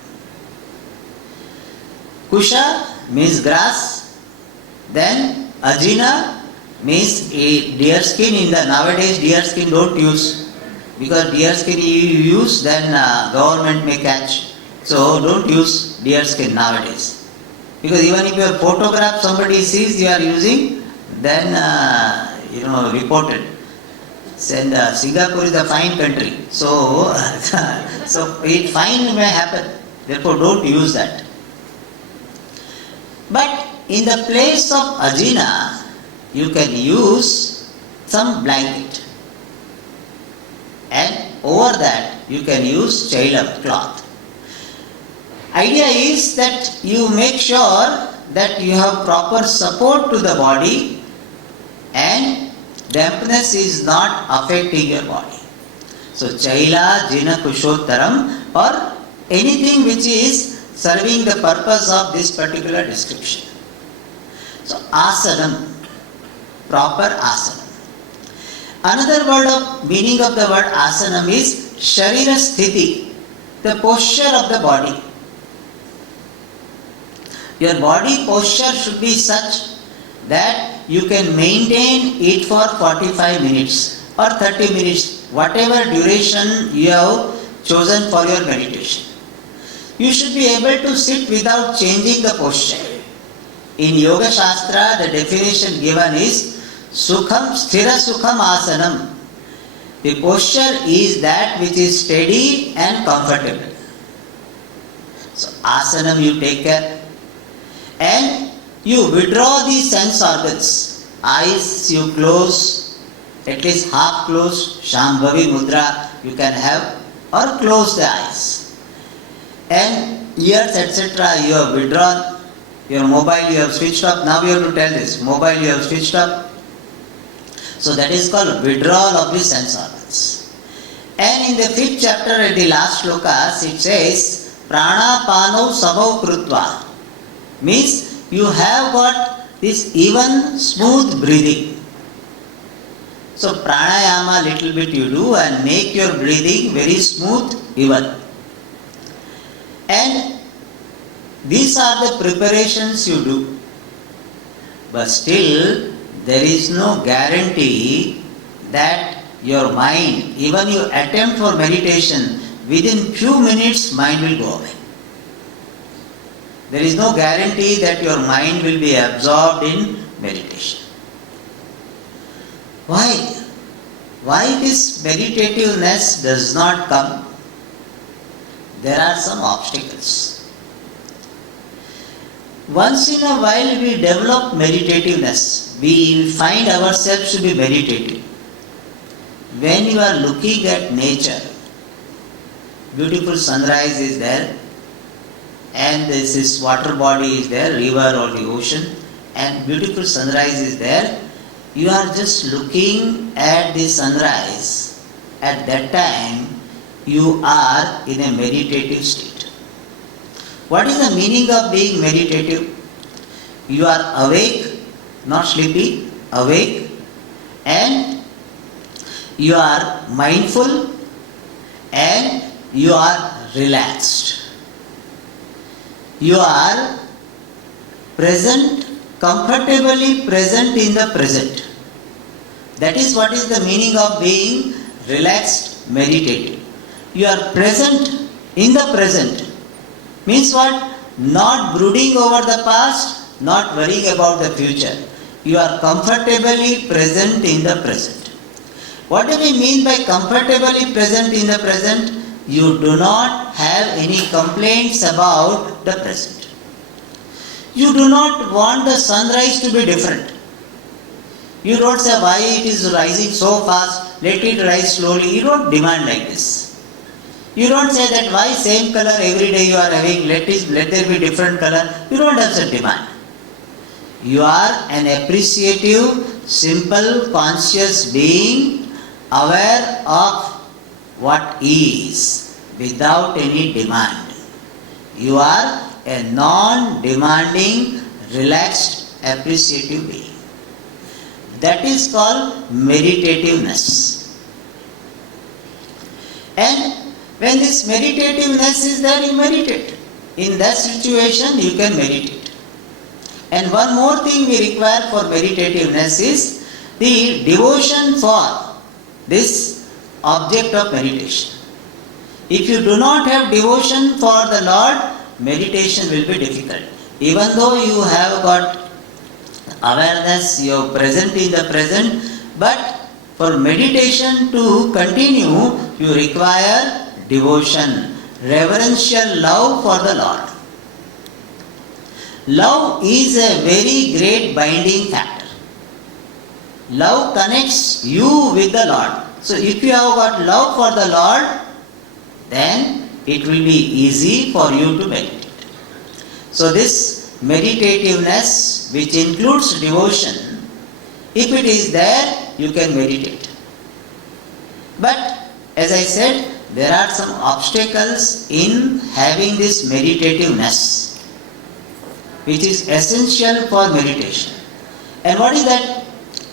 Kusha means grass, then Ajina means a deer skin. In the nowadays deer skin don't use, because deer skin you use, then government may catch. So don't use deer skin nowadays. Because even if your photograph somebody sees you are using, then reported. And Singapore is a fine country, so fine may happen. Therefore, don't use that. But in the place of ajina, you can use some blanket, and over that you can use chailam, cloth. Idea is that you make sure that you have proper support to the body and dampness is not affecting your body. So chaila jina kushottaram, or anything which is serving the purpose of this particular description. So asanam, proper asanam. Another word of meaning of the word asanam is sharira sthiti, the posture of the body. Your body posture should be such that you can maintain it for 45 minutes. or 30 minutes, whatever duration you have chosen for your meditation. You should be able to sit without changing the posture. In Yoga Shastra, the definition given is Sukham Sthira Sukham Asanam. The posture is that which is steady and comfortable. So, asanam you take care. And you withdraw the sense organs. Eyes you close, at least half closed, Shambhavi Mudra you can have, or close the eyes. And ears etc. you have withdrawn. Your mobile you have switched off. Now you have to tell this. Mobile you have switched off. So that is called withdrawal of the sense organs. And in the 5th chapter at the last slokas it says Prana Panau Samau Krutva. Means you have got this even smooth breathing. So pranayama little bit you do and make your breathing very smooth even. And these are the preparations you do. But still there is no guarantee that your mind, even you attempt for meditation, within few minutes mind will go away. There is no guarantee that your mind will be absorbed in meditation. Why? Why this meditativeness does not come? There are some obstacles. Once in a while we develop meditativeness. We find ourselves to be meditative. When you are looking at nature, beautiful sunrise is there, and this water body is there, river or the ocean, and beautiful sunrise is there. You are just looking at the sunrise. At that time, you are in a meditative state. What is the meaning of being meditative? You are awake, not sleepy, awake, and you are mindful and you are relaxed. You are present, comfortably present in the present. That is what is the meaning of being relaxed, meditative. You are present in the present. Means what? Not brooding over the past, not worrying about the future. You are comfortably present in the present. What do we mean by comfortably present in the present? You do not have any complaints about the present. You do not want the sunrise to be different. You don't say why it is rising so fast, let it rise slowly. You don't demand like this. You don't say that why same color every day you are having, let there be different color. You don't have such demand. You are an appreciative, simple, conscious being, aware of what is, without any demand. You are a non-demanding, relaxed, appreciative being. That is called meditativeness. And when this meditativeness is there, you meditate. In that situation, you can meditate. And one more thing we require for meditativeness is the devotion for this object of meditation. If you do not have devotion for the Lord, meditation will be difficult. Even though you have got awareness, you are present in the present, but for meditation to continue, you require devotion, reverential love for the Lord. Love is a very great binding factor. Love connects you with the Lord. So if you have got love for the Lord, then it will be easy for you to meditate. So this meditativeness, which includes devotion, if it is there, you can meditate. But as I said, there are some obstacles in having this meditativeness, which is essential for meditation. And what is that?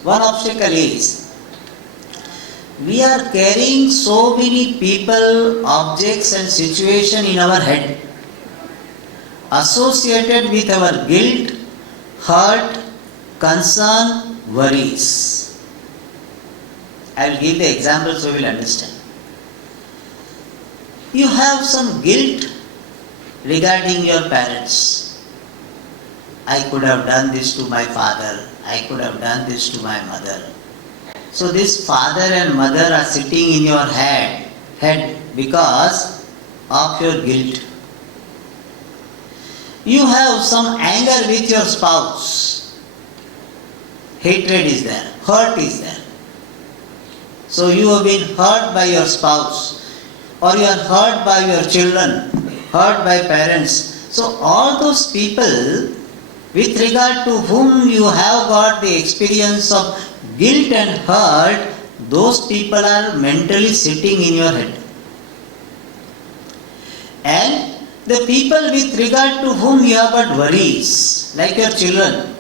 One obstacle is, we are carrying so many people, objects and situations in our head, associated with our guilt, hurt, concern, worries. I will give the example so you will understand. You have some guilt regarding your parents. I could have done this to my father. I could have done this to my mother. So this father and mother are sitting in your head because of your guilt. You have some anger with your spouse. Hatred is there. Hurt is there. So you have been hurt by your spouse, or you are hurt by your children, hurt by parents. So all those people with regard to whom you have got the experience of guilt and hurt, those people are mentally sitting in your head. And the people with regard to whom you have got worries, like your children,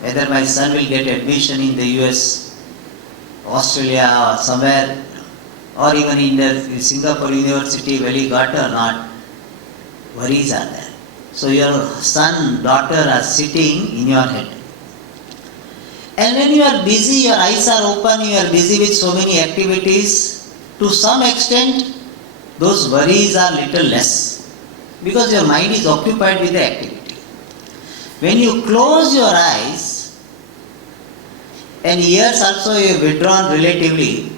whether my son will get admission in the US, Australia or somewhere, or even in the Singapore University, will he got or not, worries are there. So your son, daughter are sitting in your head. And when you are busy, your eyes are open, you are busy with so many activities, to some extent, those worries are little less, because your mind is occupied with the activity. When you close your eyes, and ears also you have withdrawn relatively,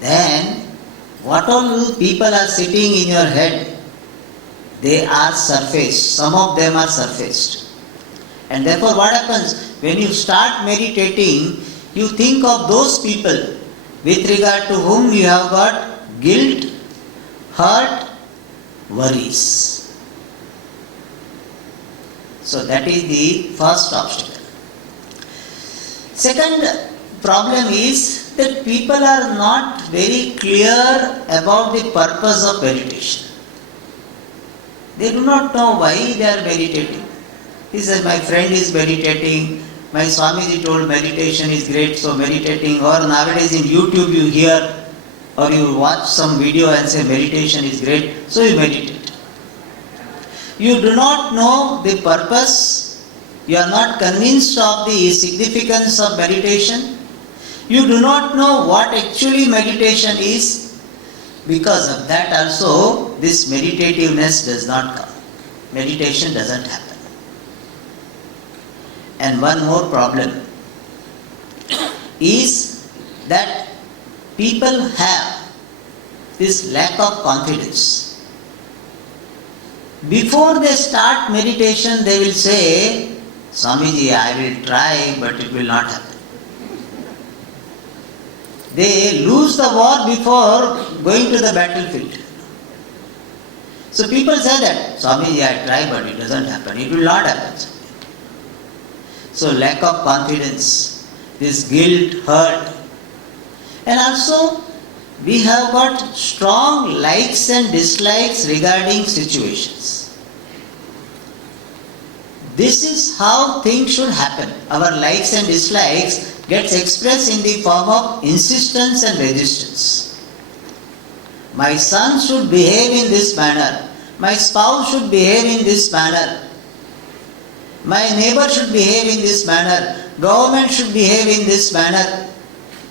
then what all people are sitting in your head, they are surfaced. Some of them are surfaced. And therefore what happens, when you start meditating, you think of those people with regard to whom you have got guilt, hurt, worries. So that is the first obstacle. Second problem is that people are not very clear about the purpose of meditation. They do not know why they are meditating. He says, my friend is meditating, my Swamiji told meditation is great, so meditating, or nowadays in YouTube you hear or you watch some video and say meditation is great, so you meditate. You do not know the purpose, you are not convinced of the significance of meditation, you do not know what actually meditation is. Because of that also, this meditativeness does not come. Meditation doesn't happen. And one more problem is that people have this lack of confidence. Before they start meditation, they will say, Swamiji, I will try, but it will not happen. They lose the war before going to the battlefield. So people say that, Swamiji, I try, but it doesn't happen. It will not happen. So lack of confidence, this guilt, hurt. And also, we have got strong likes and dislikes regarding situations. This is how things should happen. Our likes and dislikes gets expressed in the form of insistence and resistance. My son should behave in this manner. My spouse should behave in this manner. My neighbor should behave in this manner. Government should behave in this manner.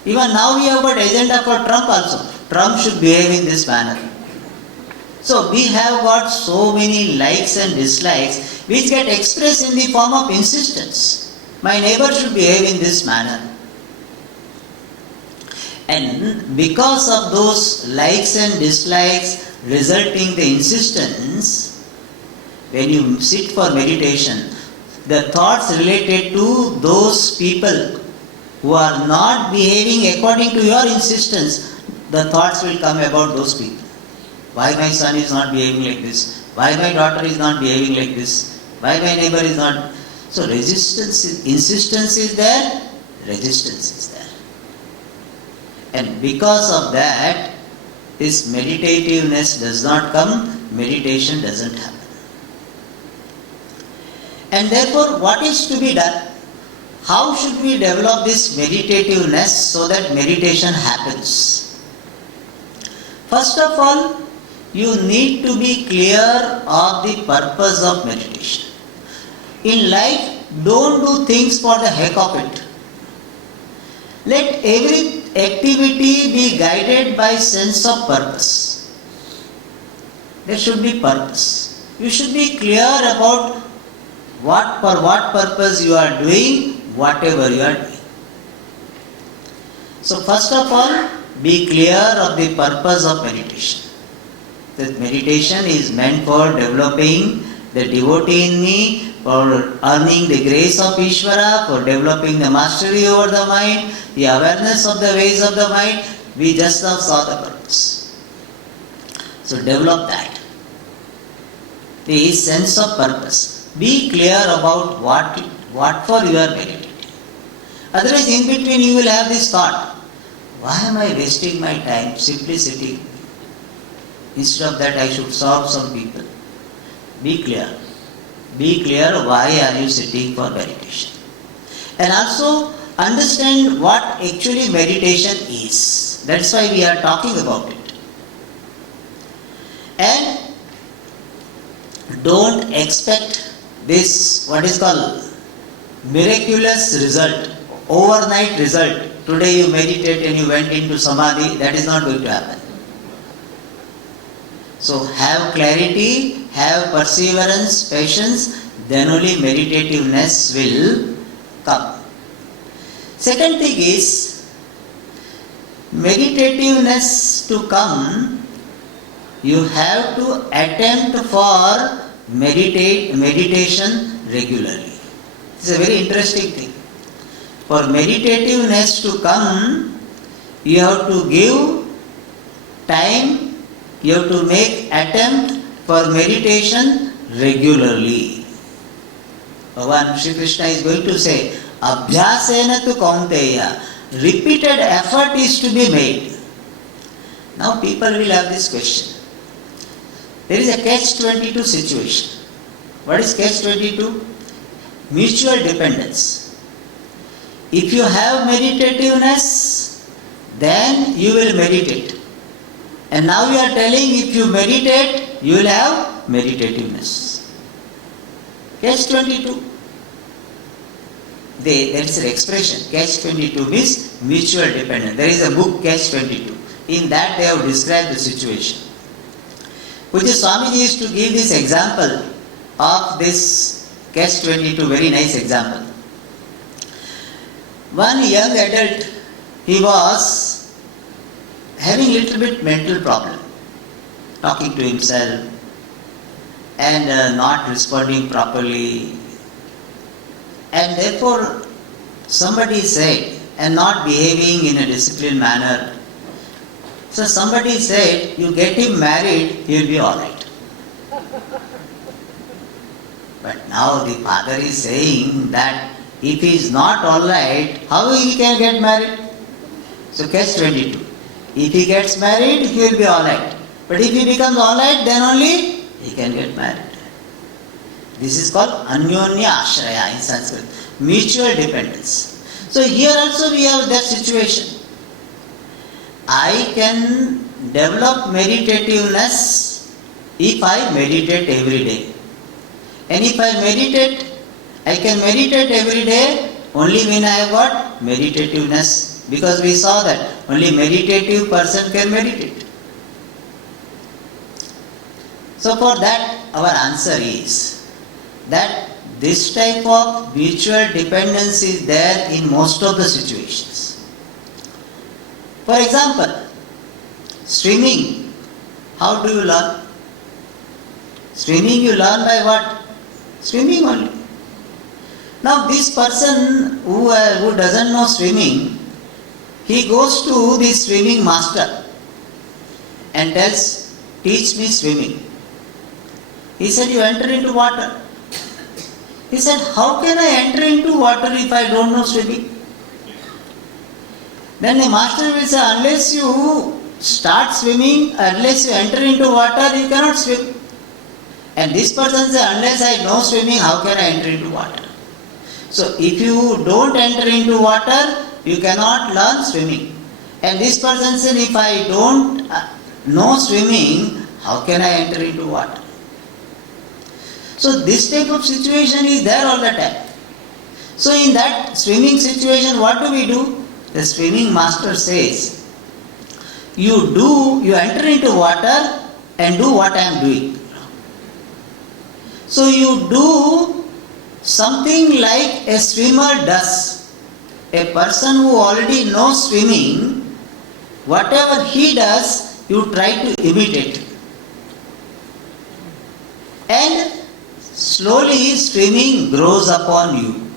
Even now we have got agenda for Trump also. Trump should behave in this manner. So we have got so many likes and dislikes which get expressed in the form of insistence. My neighbor should behave in this manner. And because of those likes and dislikes resulting the insistence, when you sit for meditation, the thoughts related to those people who are not behaving according to your insistence, the thoughts will come about those people. Why my son is not behaving like this? Why my daughter is not behaving like this? Why my neighbor is not? So resistance, insistence is there, resistance is there. And because of that, this meditativeness does not come, meditation doesn't happen. And therefore, what is to be done? How should we develop this meditativeness so that meditation happens? First of all, you need to be clear of the purpose of meditation. In life, don't do things for the heck of it. Let every activity be guided by sense of purpose. There should be purpose. You should be clear about for what purpose you are doing whatever you are doing. So first of all, be clear of the purpose of meditation. That meditation is meant for developing the devotee in me, for earning the grace of Ishvara, for developing the mastery over the mind, the awareness of the ways of the mind. We just now saw the purpose. So develop that. The sense of purpose. Be clear about what for you are meditating. Otherwise, in between you will have this thought, why am I wasting my time simply sitting? Instead of that, I should serve some people. Be clear. Be clear why are you sitting for meditation. And also understand what actually meditation is. That's why we are talking about it. And don't expect this, what is called, miraculous result, overnight result. Today you meditate and you went into samadhi. That is not going to happen. So have clarity, have perseverance, patience, then only meditativeness will come. Second thing is, meditativeness to come, you have to attempt for meditation regularly. It's a very interesting thing. For meditativeness to come, you have to give time, you have to make attempt for meditation regularly. Bhagavan Shri Krishna is going to say, Abhyasena tu kaunteya, repeated effort is to be made. Now people will have this question. There is a catch-22 situation. What is catch-22? Mutual dependence. If you have meditativeness, then you will meditate. And now you are telling if you meditate, you will have meditativeness. Catch-22. There is an expression. Catch-22 means mutual dependence. There is a book, Catch-22. In that they have described the situation. Swami used to give this example of this Catch-22, very nice example. One young adult, he was having a little bit mental problem, talking to himself and not responding properly. And therefore, somebody said, and not behaving in a disciplined manner. So somebody said, you get him married, he will be alright. But now the father is saying that if he is not alright, how he can get married? So catch-22. If he gets married, he will be alright. But if he becomes alright, then only he can get married. This is called Anyonya Ashraya in Sanskrit. Mutual dependence. So here also we have that situation. I can develop meditativeness if I meditate every day. And if I meditate, I can meditate every day only when I have got meditativeness. Because we saw that only meditative person can meditate. So for that, our answer is that this type of mutual dependence is there in most of the situations. For example, swimming, how do you learn? Swimming you learn by what? Swimming only. Now this person who doesn't know swimming, he goes to the swimming master and tells, teach me swimming. He said, you enter into water. He said, how can I enter into water if I don't know swimming? Then the master will say, unless you start swimming, unless you enter into water, you cannot swim. And this person says, unless I know swimming, how can I enter into water? So if you don't enter into water, you cannot learn swimming. And this person said, if I don't know swimming, how can I enter into water? So this type of situation is there all the time. So in that swimming situation, what do? the swimming master says, you enter into water and do what I am doing. So you do something like a swimmer does. A person who already knows swimming, whatever he does, you try to imitate. And slowly swimming grows upon you.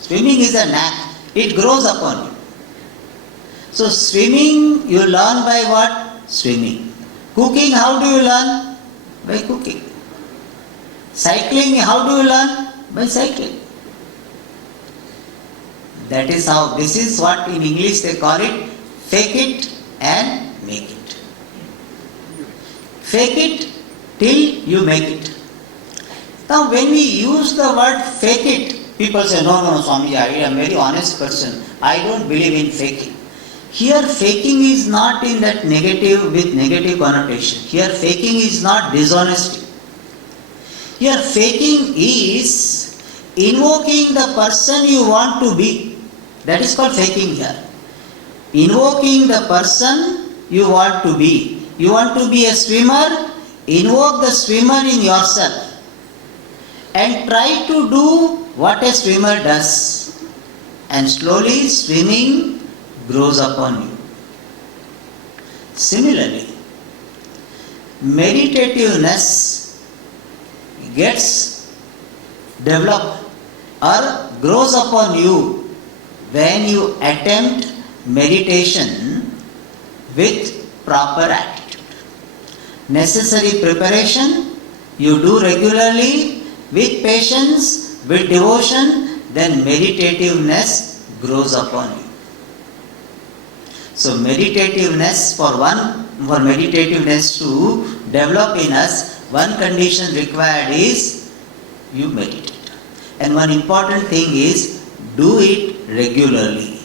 Swimming is a knack, it grows upon you. So swimming you learn by what? Swimming. Cooking, how do you learn? By cooking. Cycling, how do you learn? By cycling. That is how, this is what in English they call it, fake it and make it. Fake it till you make it. Now when we use the word fake it, people say, no, Swami, I am a very honest person. I don't believe in faking. Here faking is not in that negative with negative connotation. Here faking is not dishonesty. Here faking is invoking the person you want to be. That is called faking here. Invoking the person you want to be. You want to be a swimmer, invoke the swimmer in yourself and try to do what a swimmer does. And slowly swimming grows upon you. Similarly, meditativeness gets developed or grows upon you when you attempt meditation with proper attitude. Necessary preparation you do regularly with patience, with devotion, then meditativeness grows upon you. So meditativeness, for meditativeness to develop in us, one condition required is you meditate. And one important thing is do it regularly.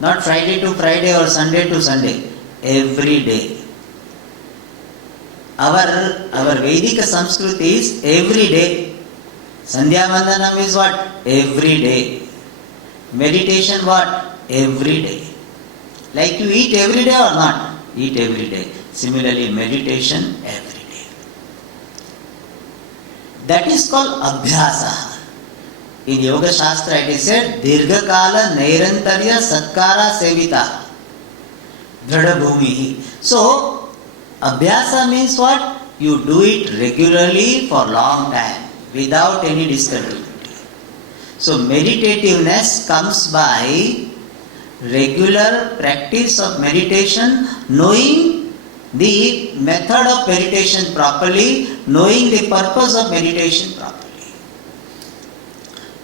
Not Friday to Friday or Sunday to Sunday. Every day. Our Vedic Sanskrit is every day. Sandhya Vandanam is what? Every day. Meditation what? Every day. Like you eat every day or not? Eat every day. Similarly, meditation every day. That is called Abhyasa. In Yoga Shastra it is said, Dirghakala Nairantarya Satkara Sevita Dhrada Bhumihi. So, Abhyasa means what? You do it regularly for long time without any discontinuity. So, meditativeness comes by regular practice of meditation, knowing the method of meditation properly, knowing the purpose of meditation properly.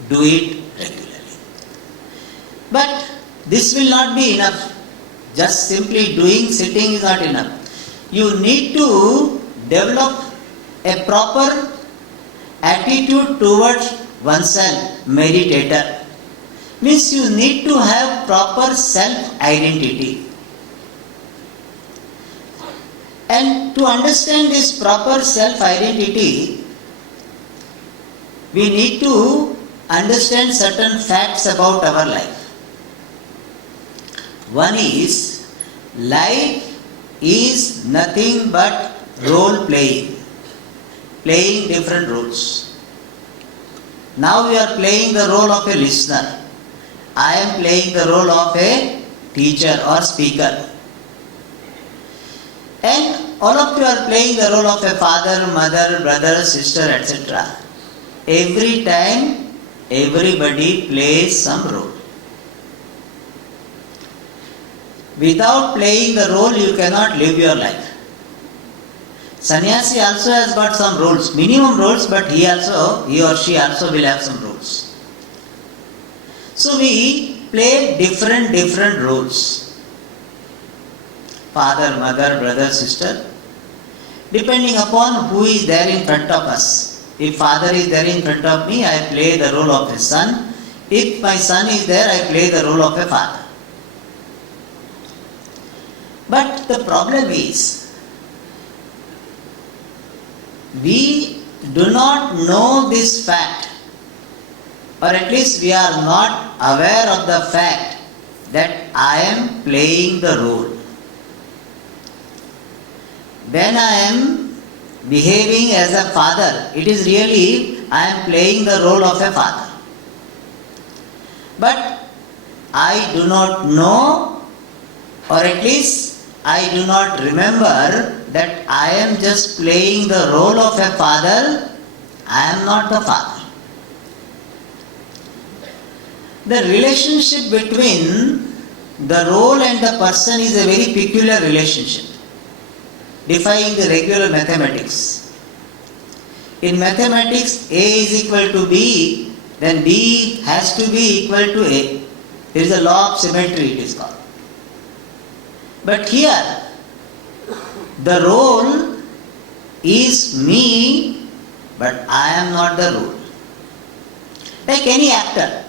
Do it regularly. But this will not be enough. Just simply doing, sitting is not enough. You need to develop a proper attitude towards oneself, meditator. Means you need to have proper self-identity. And to understand this proper self-identity, we need to understand certain facts about our life. One is, life is nothing but role playing. Playing different roles. Now we are playing the role of a listener. I am playing the role of a teacher or speaker. And all of you are playing the role of a father, mother, brother, sister, etc. Every time, everybody plays some role. Without playing the role, you cannot live your life. Sannyasi also has got some roles, minimum roles, but he or she also will have some roles. So we play different roles. Father, mother, brother, sister, depending upon who is there in front of us. If father is there in front of me, I play the role of a son. If my son is there, I play the role of a father. But the problem is, we do not know this fact, or at least we are not aware of the fact that I am playing the role. When I am behaving as a father, it is really I am playing the role of a father. But I do not know, or at least I do not remember that I am just playing the role of a father. I am not the father. The relationship between the role and the person is a very peculiar relationship, defying the regular mathematics. In mathematics, A is equal to B, then B has to be equal to A. There is a law of symmetry, it is called. But here, the role is me, but I am not the role. Like any actor,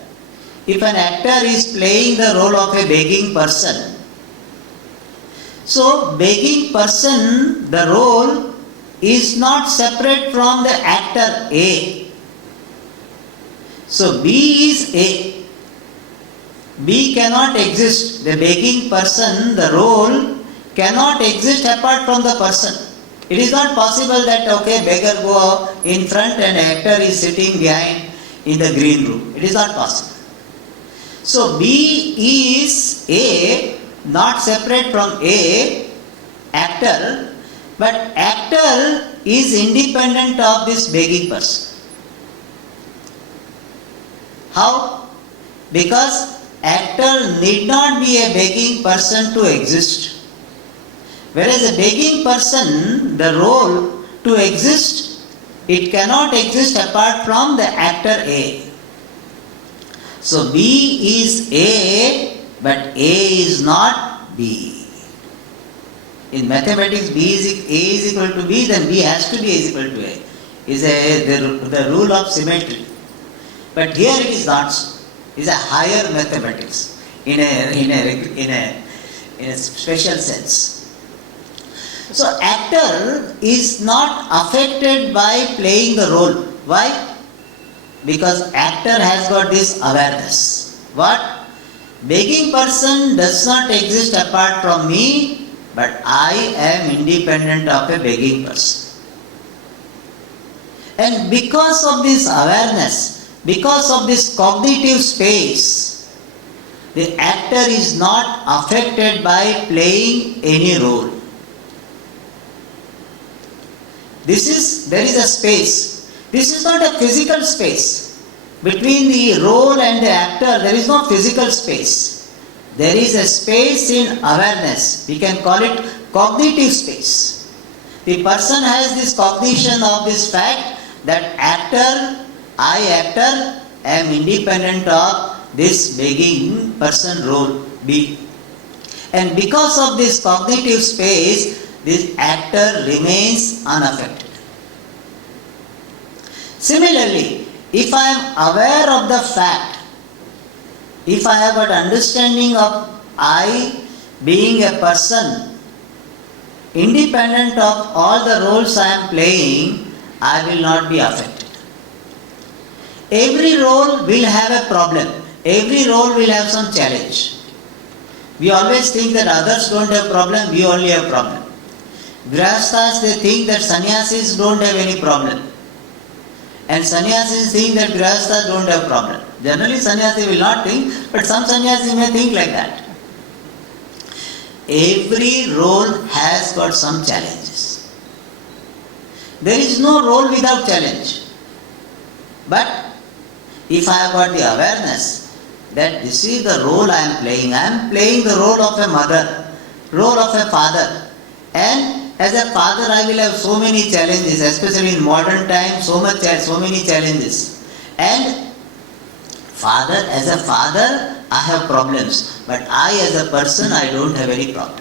if an actor is playing the role of a begging person, so begging person, the role is not separate from the actor A. So B is A. B cannot exist. The begging person, the role, cannot exist apart from the person. It is not possible that, okay, beggar go in front and actor is sitting behind in the green room. It is not possible. So B is A, not separate from A, actor, but actor is independent of this begging person. How? Because actor need not be a begging person to exist. Whereas a begging person, the role to exist, it cannot exist apart from the actor A. So B is A, but A is not B. In mathematics, A is equal to B, then B has to be equal to A. Is the rule of symmetry. But here it is not so. It is a higher mathematics in a special sense. So actor is not affected by playing the role. Why? Because actor has got this awareness. What? Begging person does not exist apart from me, but I am independent of a begging person. And because of this awareness, because of this cognitive space, the actor is not affected by playing any role. There is a space. This is not a physical space. Between the role and the actor, there is no physical space. There is a space in awareness. We can call it cognitive space. The person has this cognition of this fact that I actor am independent of this begging person role B. And because of this cognitive space, this actor remains unaffected. Similarly, if I am aware of the fact, if I have got understanding of I being a person, independent of all the roles I am playing, I will not be affected. Every role will have a problem. Every role will have some challenge. We always think that others don't have problem, we only have problem. Grihasthas, they think that sannyasis don't have any problem. And sannyasis think that grihasthas don't have problem. Generally sannyasi will not think, but some sannyasis may think like that. Every role has got some challenges. There is no role without challenge. But if I have got the awareness that this is the role I am playing the role of a mother, role of a father. And as a father I will have so many challenges, especially in modern times, so many challenges. And as a father I have problems, but I as a person I don't have any problem.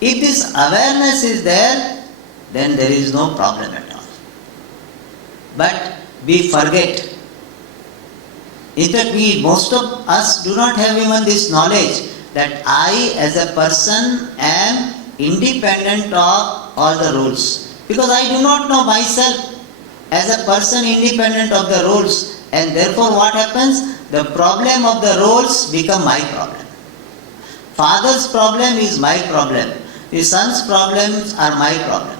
If this awareness is there, then there is no problem at all. But we forget. In fact, most of us do not have even this knowledge that I as a person am independent of all the rules. Because I do not know myself as a person independent of the rules. And therefore what happens? the problem of the roles become my problem. Father's problem is my problem. The son's problems are my problem.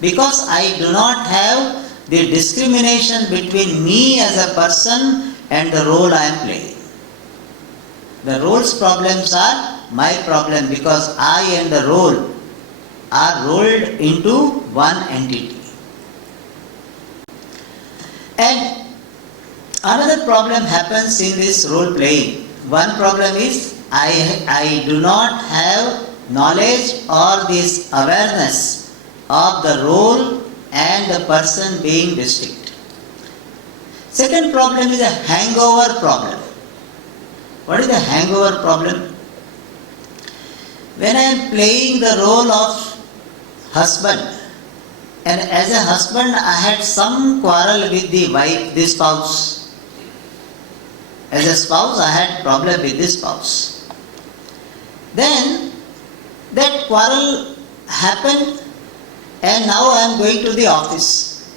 Because I do not have the discrimination between me as a person and the role I am playing. The role's problems are my problem because I and the role are rolled into one entity. And another problem happens in this role playing. One problem is I do not have knowledge or this awareness of the role and the person being distinct. Second problem is a hangover problem. What is the hangover problem? When I am playing the role of husband, and as a husband I had some quarrel with the wife, the spouse. As a spouse I had problem with the spouse. Then that quarrel happened and now I am going to the office.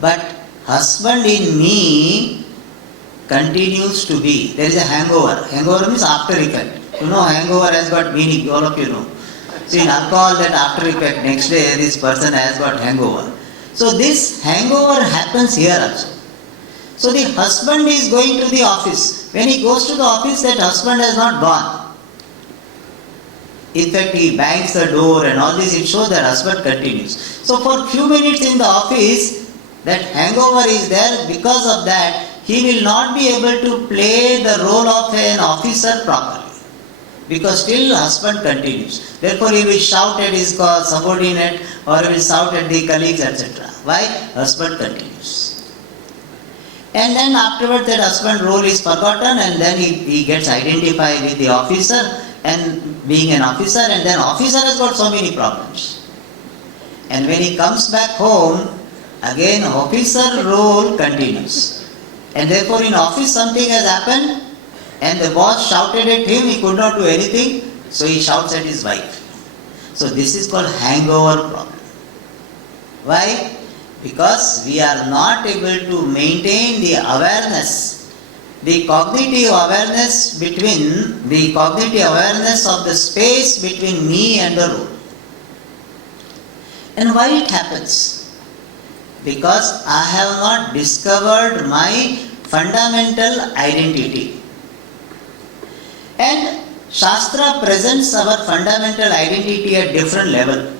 But husband in me continues to be. There is a hangover. Hangover means after effect. You know, hangover has got meaning, all of you know. See, in alcohol, that after effect, next day this person has got hangover. So this hangover happens here also. So the husband is going to the office. When he goes to the office, that husband has not gone. In fact, he bangs the door and all this, it shows that husband continues. So for few minutes in the office, that hangover is there. Because of that, he will not be able to play the role of an officer properly. Because still husband continues. Therefore he will shout at his subordinate or he will shout at the colleagues, etc. Why? Husband continues. And then afterwards that husband role is forgotten and then he gets identified with the officer and being an officer, and then officer has got so many problems. And when he comes back home, again officer role continues. And therefore in office something has happened and the boss shouted at him, he could not do anything, so he shouts at his wife. So this is called hangover problem. Why? Because we are not able to maintain the awareness, the cognitive awareness of the space between me and the role. And why it happens? Because I have not discovered my fundamental identity. And Shastra presents our fundamental identity at different level.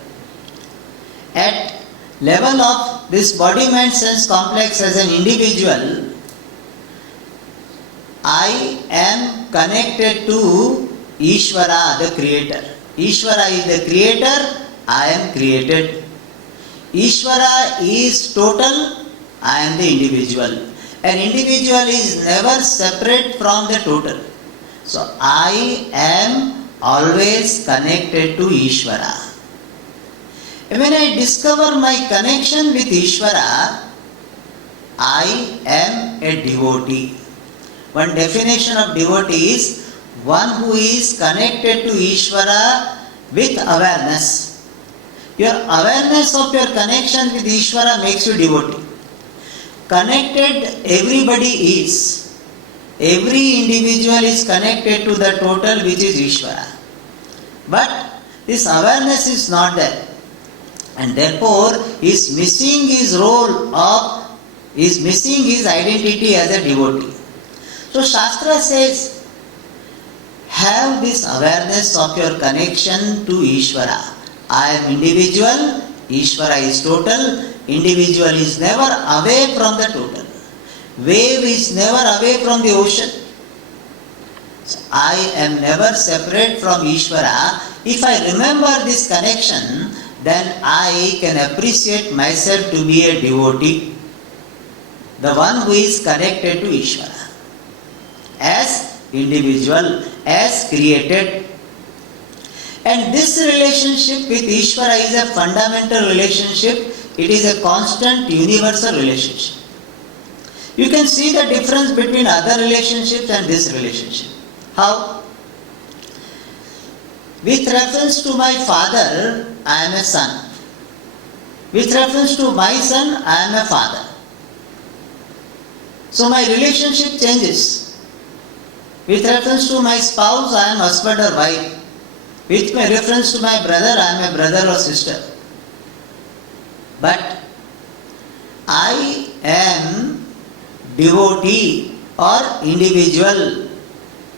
At level of this body-mind sense complex as an individual, I am connected to Ishvara, the creator. Ishvara is the creator, I am created. Ishvara is total, I am the individual. An individual is never separate from the total. So I am always connected to Ishvara. And when I discover my connection with Ishvara, I am a devotee. One definition of devotee is one who is connected to Ishvara with awareness. Your awareness of your connection with Ishvara makes you devotee. Connected everybody is. Every individual is connected to the total which is Ishvara. But this awareness is not there. And therefore he is missing his role of, he is missing his identity as a devotee. So Shastra says, have this awareness of your connection to Ishvara. I am individual, Ishvara is total, individual is never away from the total. Wave is never away from the ocean. So I am never separate from Ishvara. If I remember this connection, then I can appreciate myself to be a devotee, the one who is connected to Ishvara, as individual, as created. And this relationship with Ishvara is a fundamental relationship. It is a constant universal relationship. You can see the difference between other relationships and this relationship. How? With reference to my father, I am a son. With reference to my son, I am a father. So my relationship changes. With reference to my spouse, I am husband or wife. With my reference to my brother, I am a brother or sister. But I am devotee or individual,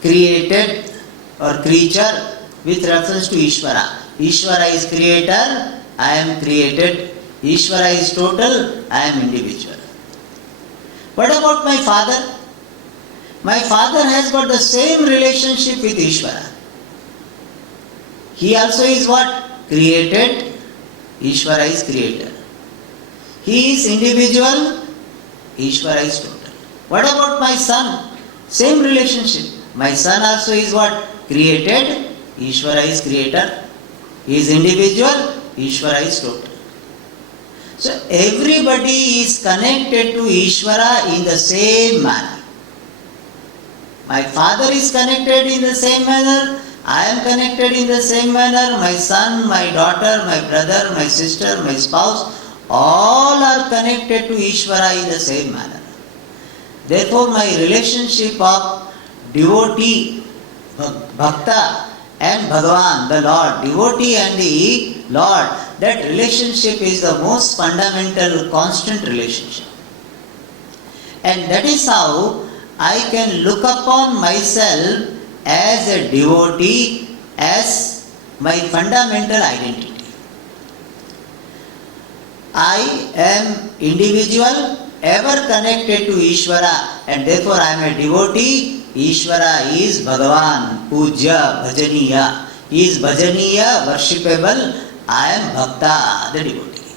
created or creature with reference to Ishvara. Ishvara is creator, I am created. Ishvara is total, I am individual. What about my father? My father has got the same relationship with Ishvara. He also is what? Created. Ishvara is creator. He is individual. Ishvara is total. What about my son? Same relationship. My son also is what? Created. Ishvara is creator. He is individual. Ishvara is total. So everybody is connected to Ishvara in the same manner. My father is connected in the same manner. I am connected in the same manner. My son, my daughter, my brother, my sister, my spouse, all are connected to Ishvara in the same manner. Therefore, my relationship of devotee, bhakta, and Bhagavan, the Lord, devotee and the Lord, that relationship is the most fundamental, constant relationship. And that is how I can look upon myself as a devotee, as my fundamental identity. I am individual, ever connected to Ishvara, and therefore I am a devotee. Ishvara is Bhagavan, Pujya, Bhajaniya. He is Bhajaniya, worshipable. I am Bhakta, the devotee.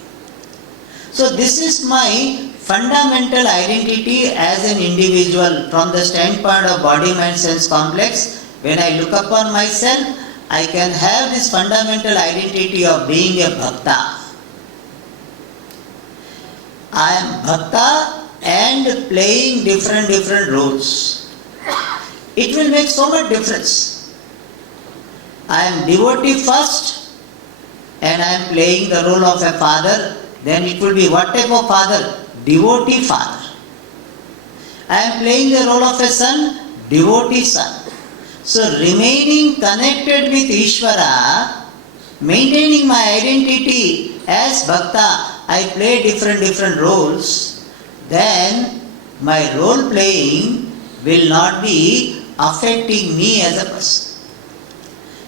So this is my fundamental identity as an individual from the standpoint of body, mind, sense complex. When I look upon myself, I can have this fundamental identity of being a Bhakta. I am Bhakta and playing different roles. It will make so much difference. I am devotee first and I am playing the role of a father. Then it will be what type of father? Devotee father. I am playing the role of a son, devotee son. So remaining connected with Ishvara, maintaining my identity as Bhakta, I play different roles, then my role playing will not be affecting me as a person.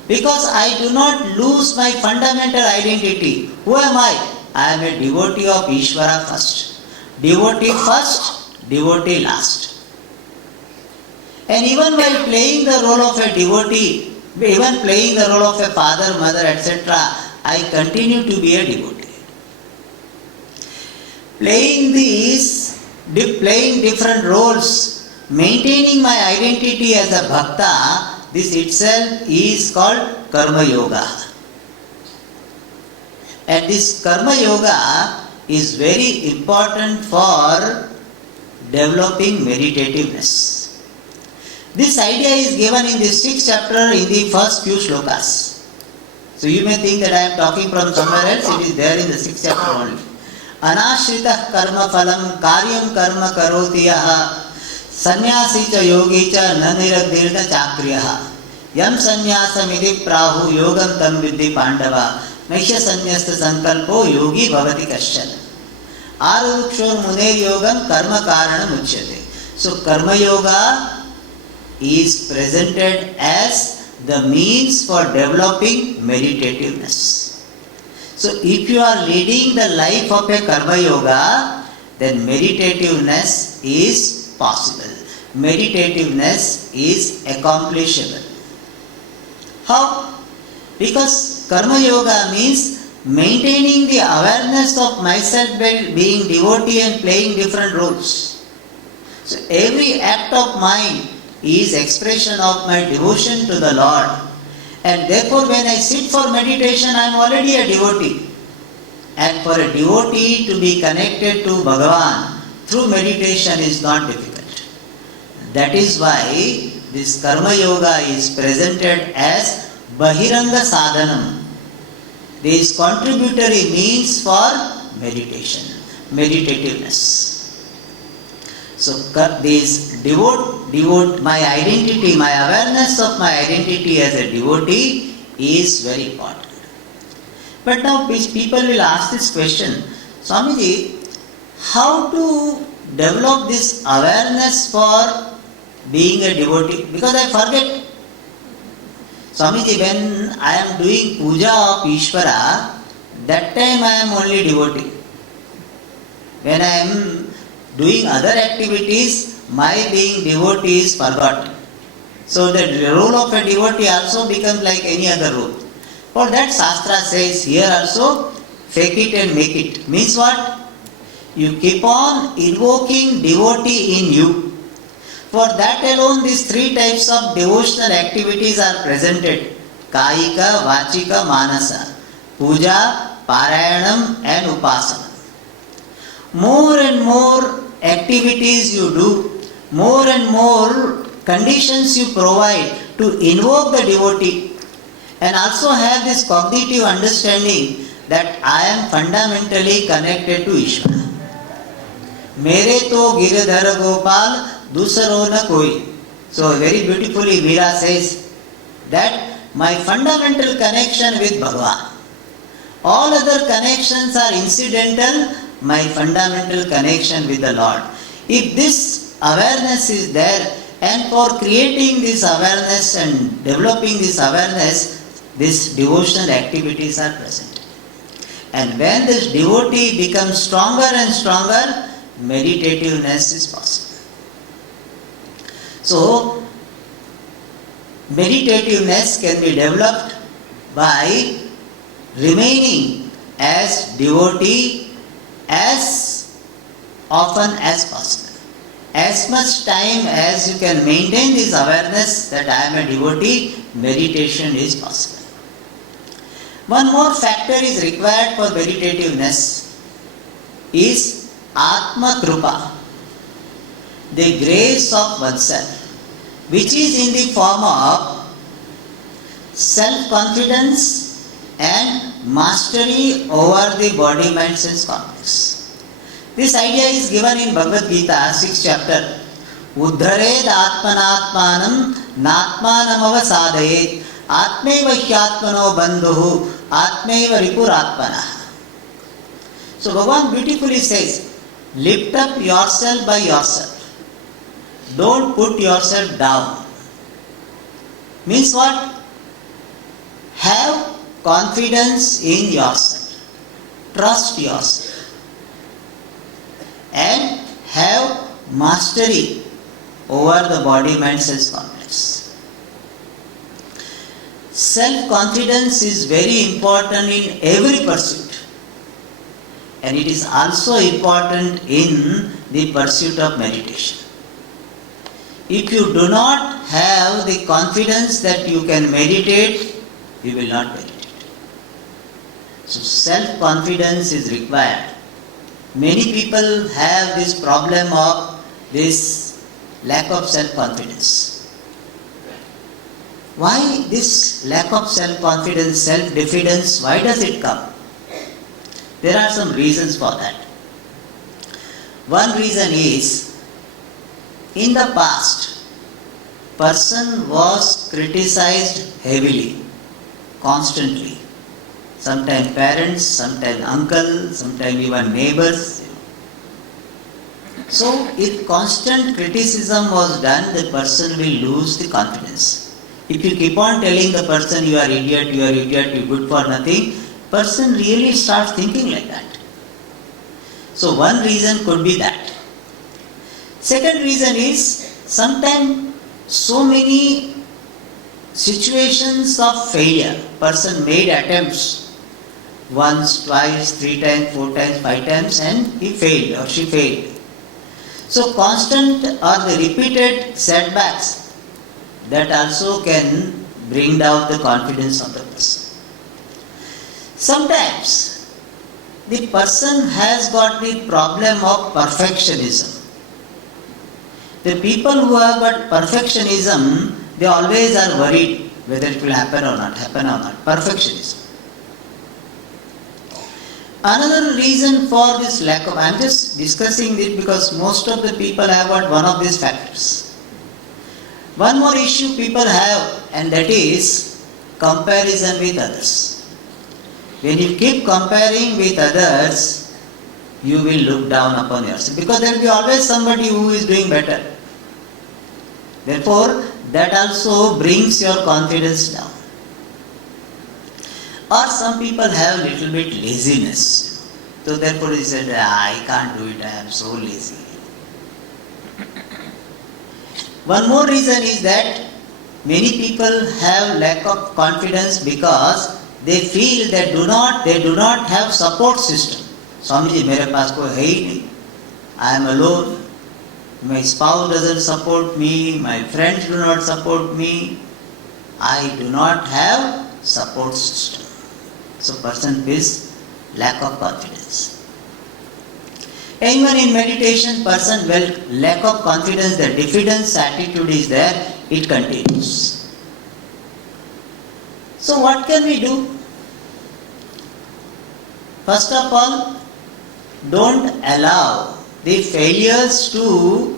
Because I do not lose my fundamental identity. Who am I? I am a devotee of Ishvara first. Devotee first, devotee last. And even while playing the role of a devotee, even playing the role of a father, mother, etc., I continue to be a devotee. Playing different roles, maintaining my identity as a Bhakta, this itself is called Karma Yoga. And this Karma Yoga is very important for developing meditativeness. This idea is given in the 6th chapter in the first few shlokas. So you may think that I am talking from somewhere else, it is there in the 6th chapter only. Anashritah karma phalam karyam karma karoti yaha sannyasi cha yogi cha naniragdirna chakriyaha yam sannyasam iti prahu yogam tam viddhi pandava naishya sannyasta sankalpo yogi bhavati kashchan arudukshor muner yogam karma karanam uchyate. So karma yoga is presented as the means for developing meditativeness. So if you are leading the life of a karma yoga, then meditativeness is possible. Meditativeness is accomplishable. How? Because karma yoga means maintaining the awareness of myself by being devotee and playing different roles. So every act of mine is expression of my devotion to the Lord. And therefore when I sit for meditation, I am already a devotee. And for a devotee to be connected to Bhagavan through meditation is not difficult. That is why this Karma Yoga is presented as Bahiranga Sadhanam. This contributory means for meditation, meditativeness. So this devote, my identity, my awareness of my identity as a devotee is very important. But now people will ask this question, Swamiji, how to develop this awareness for being a devotee? Because I forget. Swamiji, when I am doing puja of Ishvara, that time I am only devotee. When I am doing other activities, my being devotee is forgotten. So the role of a devotee also becomes like any other role. For that Shastra says here also, fake it and make it. Means what? You keep on invoking devotee in you. For that alone, these three types of devotional activities are presented. Kaika, Vachika, Manasa. Puja, Parayanam and Upasana. More and more activities you do, more and more conditions you provide to invoke the devotee, and also have this cognitive understanding that I am fundamentally connected to Ishvara. Mere to giridhar gopal dusaro na koi. So very beautifully Veera says that my fundamental connection with Bhagavan. All other connections are incidental, my fundamental connection with the Lord. If this awareness is there, and for creating this awareness and developing this awareness, these devotional activities are present. And when this devotee becomes stronger and stronger, meditativeness is possible. So, meditativeness can be developed by remaining as devotee as often as possible. As much time as you can maintain this awareness that I am a devotee, meditation is possible. One more factor is required for meditativeness is Atma Krupa, the grace of oneself, which is in the form of self-confidence and mastery over the body, mind, sense complex. This idea is given in Bhagavad Gita, 6th chapter. Uddhared atmanatmanam natmanamava sadayet atmeva hyatmano bandhuhu atmeva ripuratmanah. So Bhagavan beautifully says, lift up yourself by yourself. Don't put yourself down. Means what? Have confidence in yourself. Trust yourself. And have mastery over the body, mind, sense complex. Self-confidence is very important in every pursuit. And it is also important in the pursuit of meditation. If you do not have the confidence that you can meditate, you will not meditate. So self-confidence is required. Many people have this problem of this lack of self-confidence. Why this lack of self-confidence, self-diffidence, why does it come? There are some reasons for that. One reason is, in the past, person was criticized heavily, constantly. Sometimes parents, sometimes uncle, sometimes even neighbors. So, if constant criticism was done, the person will lose the confidence. If you keep on telling the person you are idiot, you are good for nothing, person really starts thinking like that. So one reason could be that. Second reason is, sometimes so many situations of failure, person made attempts once, twice, 3 times, 4 times, 5 times, and he failed or she failed. So constant or the repeated setbacks, that also can bring down the confidence of the person. Sometimes the person has got the problem of perfectionism. The people who have got perfectionism, they always are worried whether it will happen or not, Perfectionism. Another reason for this lack of, I am just discussing this because most of the people have got one of these factors. One more issue people have, and that is comparison with others. When you keep comparing with others, you will look down upon yourself because there will be always somebody who is doing better. Therefore, that also brings your confidence down. Or some people have little bit laziness. So therefore he said, I can't do it, I am so lazy. One more reason is that many people have lack of confidence because they feel they do not have support system. Swamiji, मेरे पास कोई है ही नहीं. I am alone. My spouse doesn't support me. My friends do not support me. I do not have support system. So person feels lack of confidence. Even in meditation, person will lack of confidence, the diffidence attitude is there, it continues. So what can we do? First of all, don't allow the failures to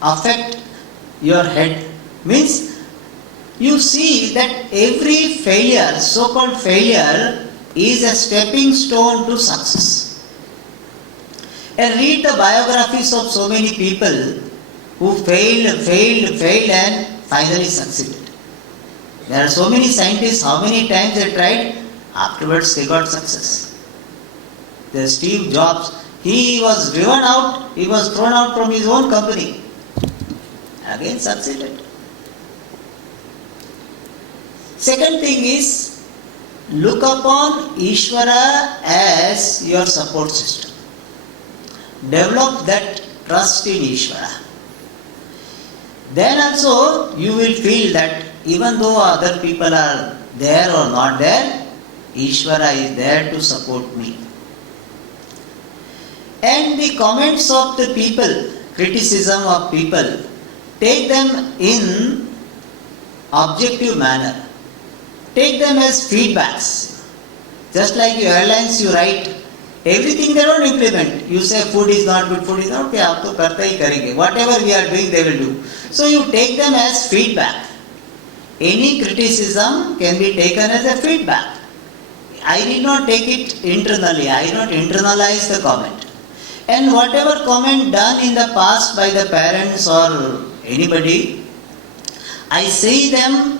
affect your head. Means you see that every failure, so-called failure, is a stepping stone to success. And read the biographies of so many people who failed and finally succeeded. There are so many scientists, how many times they tried, afterwards they got success. The Steve Jobs, he was driven out, he was thrown out from his own company. Again succeeded. Second thing is, look upon Ishvara as your support system. Develop that trust in Ishvara. Then also you will feel that even though other people are there or not there, Ishvara is there to support me. And the comments of the people, criticism of people, take them in objective manner. Take them as feedbacks. Just like your airlines, you write, everything they don't implement. You say food is not good, food is not okay, aap to karta hi karenge. Whatever we are doing, they will do. So you take them as feedback. Any criticism can be taken as a feedback. I did not take it internally. I did not internalize the comment. And whatever comment done in the past by the parents or anybody, I see them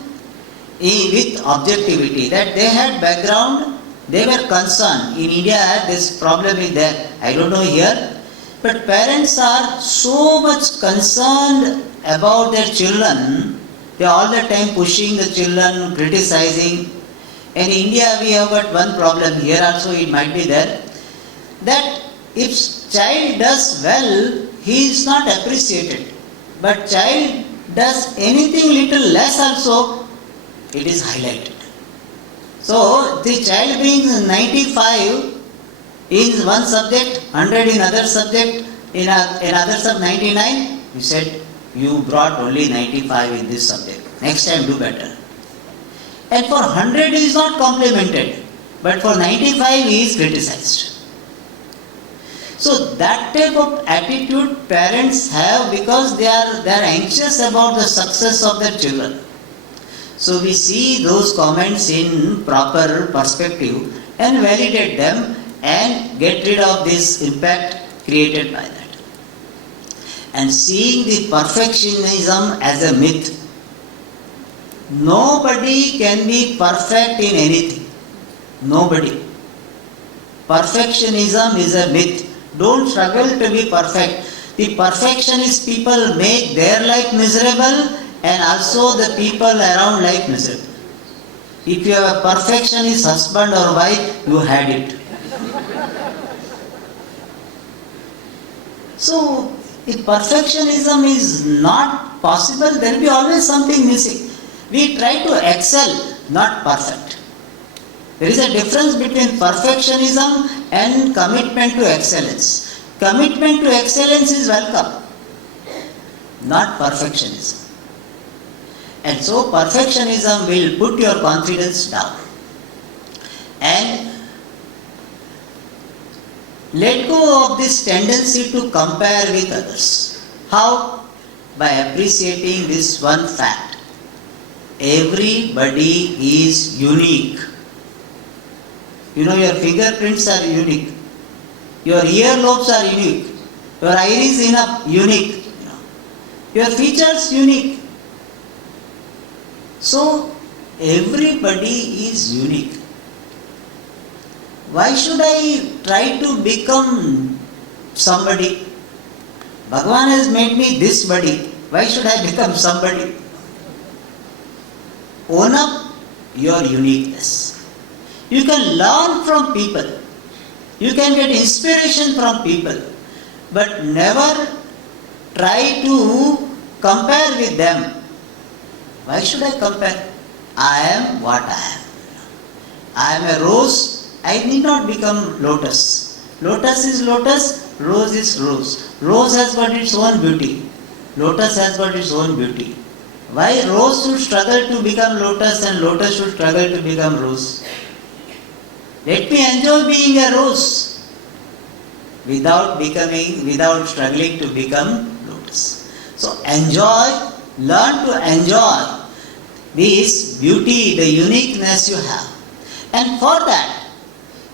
with objectivity, that they had background, they were concerned. In India, this problem is there. I don't know here. But parents are so much concerned about their children. They are all the time pushing the children, criticizing. In India, we have got one problem. Here also it might be there. That if child does well, he is not appreciated. But child does anything little less also, it is highlighted. So the child brings 95 in one subject, 100 in other subject, in other sub 99. You said you brought only 95 in this subject. Next time do better. And for 100 he is not complimented, but for 95 he is criticized. So that type of attitude parents have because they are anxious about the success of their children. So we see those comments in proper perspective and validate them and get rid of this impact created by that. And seeing the perfectionism as a myth. Nobody can be perfect in anything. Nobody. Perfectionism is a myth. Don't struggle to be perfect. The perfectionist people make their life miserable and also the people around life miserable. If you have a perfectionist husband or wife, you had it. So, if perfectionism is not possible, there will be always something missing. We try to excel, not perfect. There is a difference between perfectionism and commitment to excellence. Commitment to excellence is welcome, not perfectionism. And so perfectionism will put your confidence down. And Let go of this tendency to compare with others. How? By appreciating this one fact. Everybody is unique. You know, your fingerprints are unique. Your earlobes are unique. Your iris is unique. Your features unique. So, everybody is unique. Why should I try to become somebody? Bhagavan has made me this body. Why should I become somebody? Own up your uniqueness. You can learn from people. You can get inspiration from people. But never try to compare with them. Why should I compare? I am what I am. I am a rose. I need not become lotus. Lotus is lotus, rose is rose. Rose has got its own beauty. Lotus has got its own beauty. Why rose should struggle to become lotus and lotus should struggle to become rose? Let me enjoy being a rose without struggling to become lotus. So enjoy, learn to enjoy this beauty, the uniqueness you have. And for that,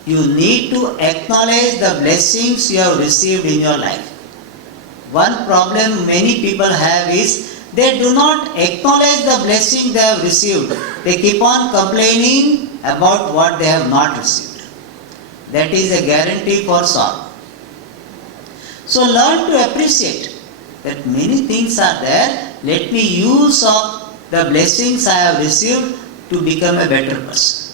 you need to acknowledge the blessings you have received in your life. One problem many people have is they do not acknowledge the blessing they have received. They keep on complaining about what they have not received. That is a guarantee for sorrow. So learn to appreciate that many things are there. Let me use of the blessings I have received to become a better person.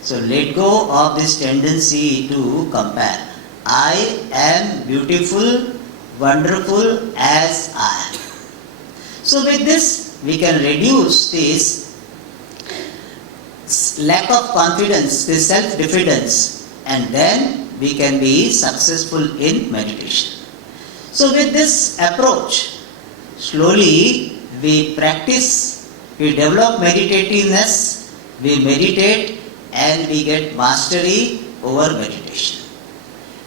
So let go of this tendency to compare. I am beautiful, wonderful as I am. So with this, we can reduce this lack of confidence, this self-diffidence, and then we can be successful in meditation. So with this approach, slowly we practice, we develop meditativeness, we meditate, and we get mastery over meditation.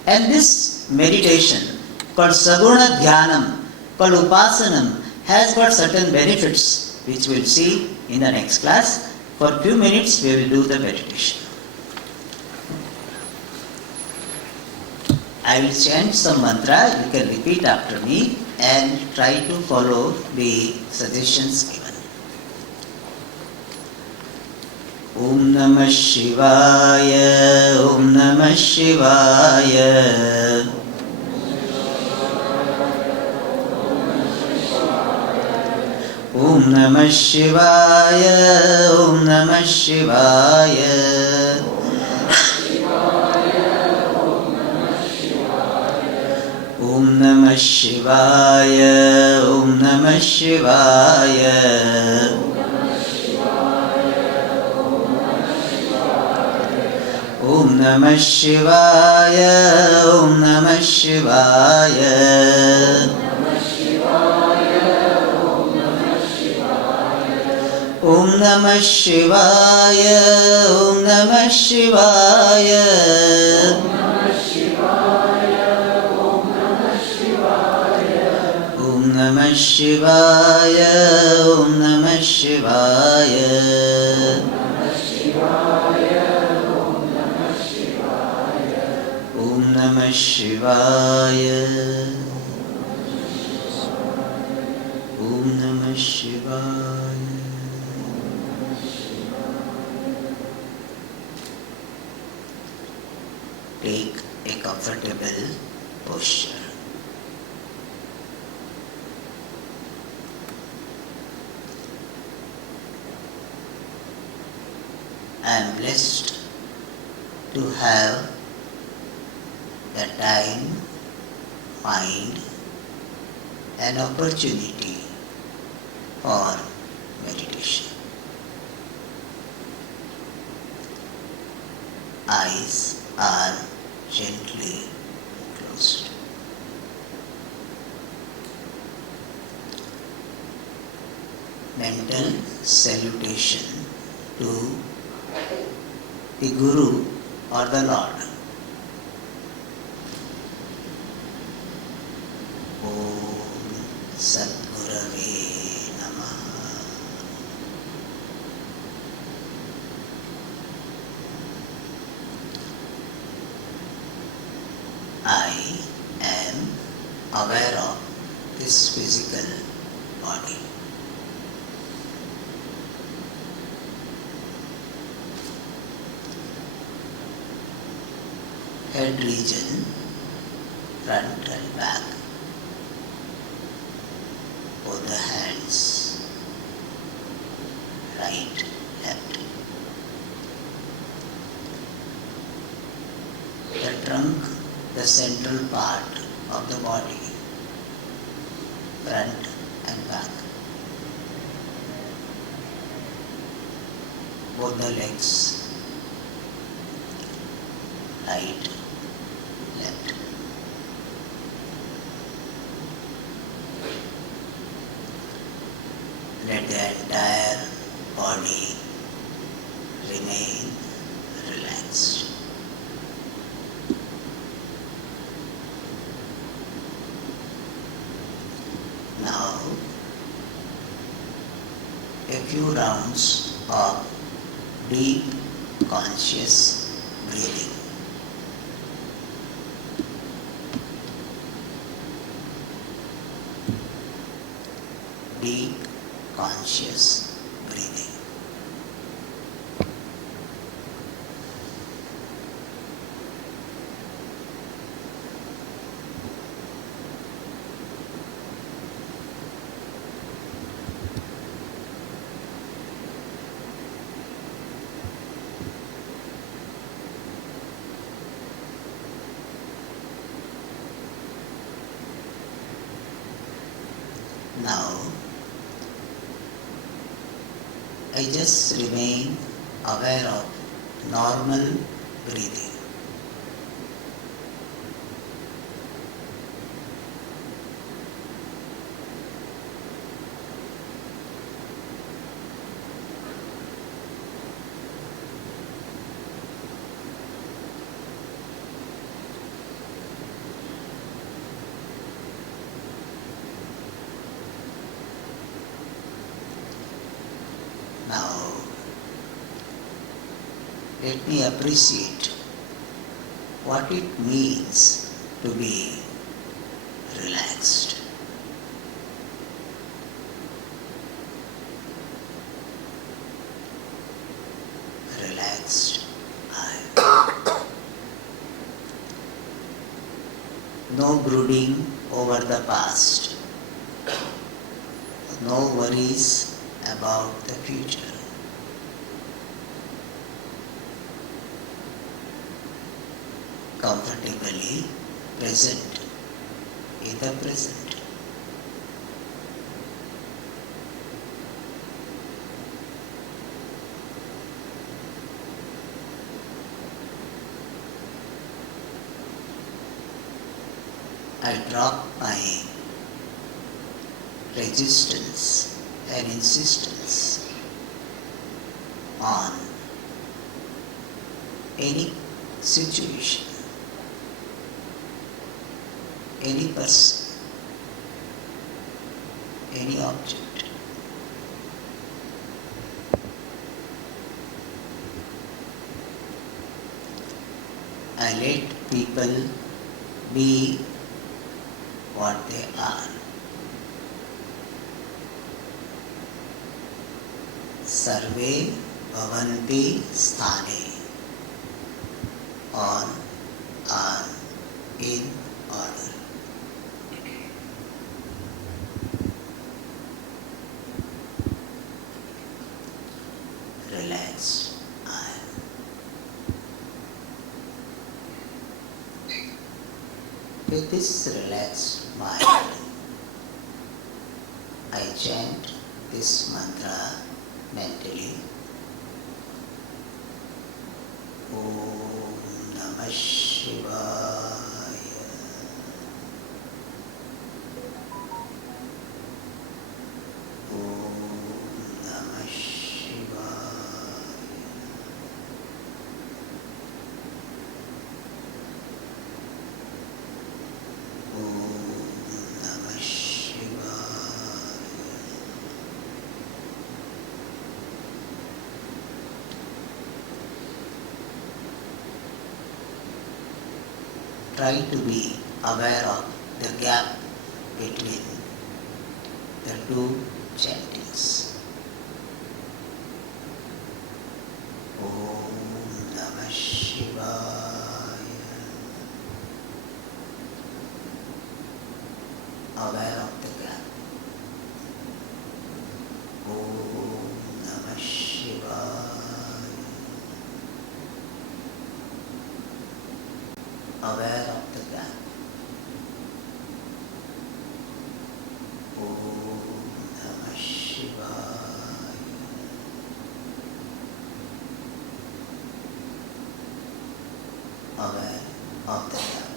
And this meditation, called Saguna Dhyanam, called Upasanam, has got certain benefits, which we'll see in the next class. For a few minutes, we will do the meditation. I will chant some mantra, you can repeat after me and try to follow the suggestions given. Om Namah Shivaya, Om Namah Shivaya. Om Namah Shivaya, Om Namah Shivaya. Om Namah Shivaya, Om Namah Shivaya. Om Namah Shivaya, Om Namah Shivaya. Om Namah Shivaya, Om Namah Shivaya. Om Namah Shivaya, Om Namah Shivaya. Om Namah Shivaya. Om Namah Shivaya. Take a comfortable posture. I am blessed to have the time, mind, and opportunity for meditation. Eyes are gently closed. Mental salutation to the Guru or the Lord. aware of this physical body. Head region, front and back, both the hands, right, left. The trunk, the central part of the body, front and back. Both the legs, right, left. Let the entire body remain relaxed. Now, a few rounds of deep conscious breathing. Deep conscious breathing. Now, I just remain aware of normal breathing. Now, let me appreciate what it means to be relaxed. Relaxed eye. No brooding over the past. No worries about the future. Comfortably present in the present. I drop my resistance and insistence on any situation, any person, any object. I let people be what they are. Sarve bhavanti sthane. On, in order. Relaxed eye. With this relaxed mind, I chant this mantra mentally. Om Namah Shivaya. Om Namah Shivaya. Om Namah Shivaya. Try to be aware of the gap between the two chantings. Om Namah Shivaya. Aware of the gap. Om Namah Shivaya. Aware of the gap. Om Namah Shivaya. Aware of the gap.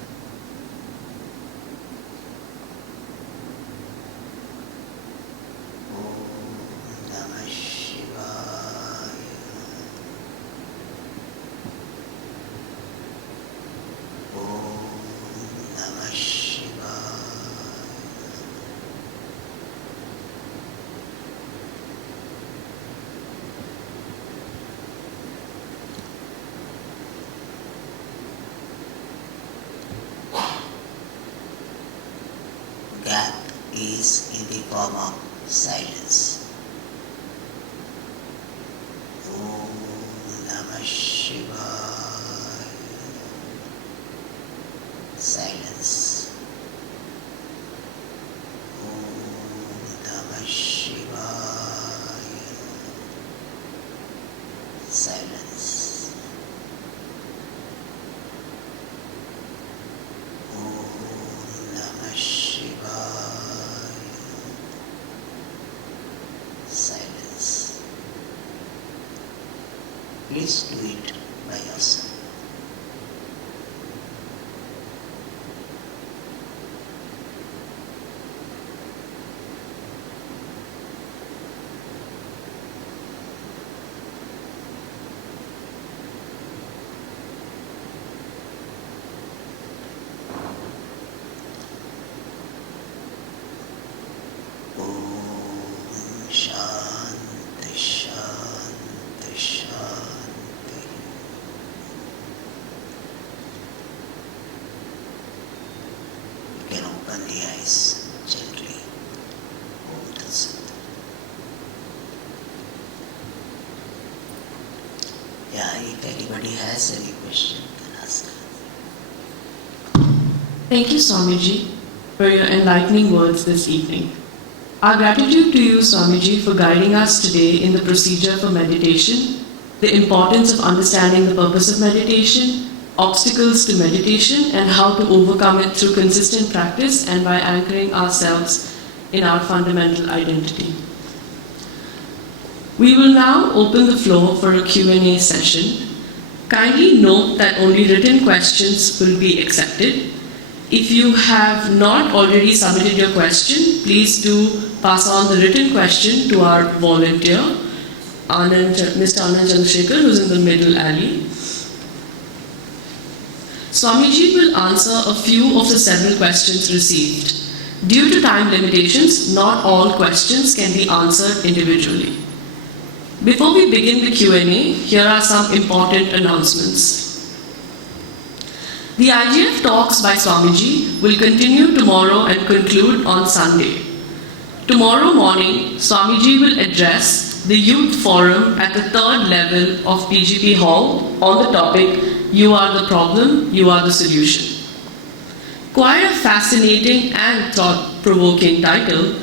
Gap is in the form of silence. Om Namah Shivaya. Silence. Om Namah Shivaya. Silence. Om Namah Shivaya. Silence. Please do it by yourself. Om Shanti Shanti Shanti. You can open the eyes gently. Om Tat Sat. Yeah, if anybody has any question, you can ask. Thank you, Swamiji, for your enlightening words this evening. Our gratitude to you, Swamiji, for guiding us today in the procedure for meditation, the importance of understanding the purpose of meditation, obstacles to meditation, and how to overcome it through consistent practice and by anchoring ourselves in our fundamental identity. We will now open the floor for a Q&A session. Kindly note that only written questions will be accepted. If you have not already submitted your question, please do pass on the written question to our volunteer, Mr. Anand Chandrasekhar, who is in the middle alley. Swamiji will answer a few of the several questions received. Due to time limitations, not all questions can be answered individually. Before we begin the Q&A, here are some important announcements. The IGF talks by Swamiji will continue tomorrow and conclude on Sunday. Tomorrow morning, Swamiji will address the youth forum at the third level of PGP Hall on the topic, You Are the Problem, You Are the Solution. Quite a fascinating and thought-provoking title,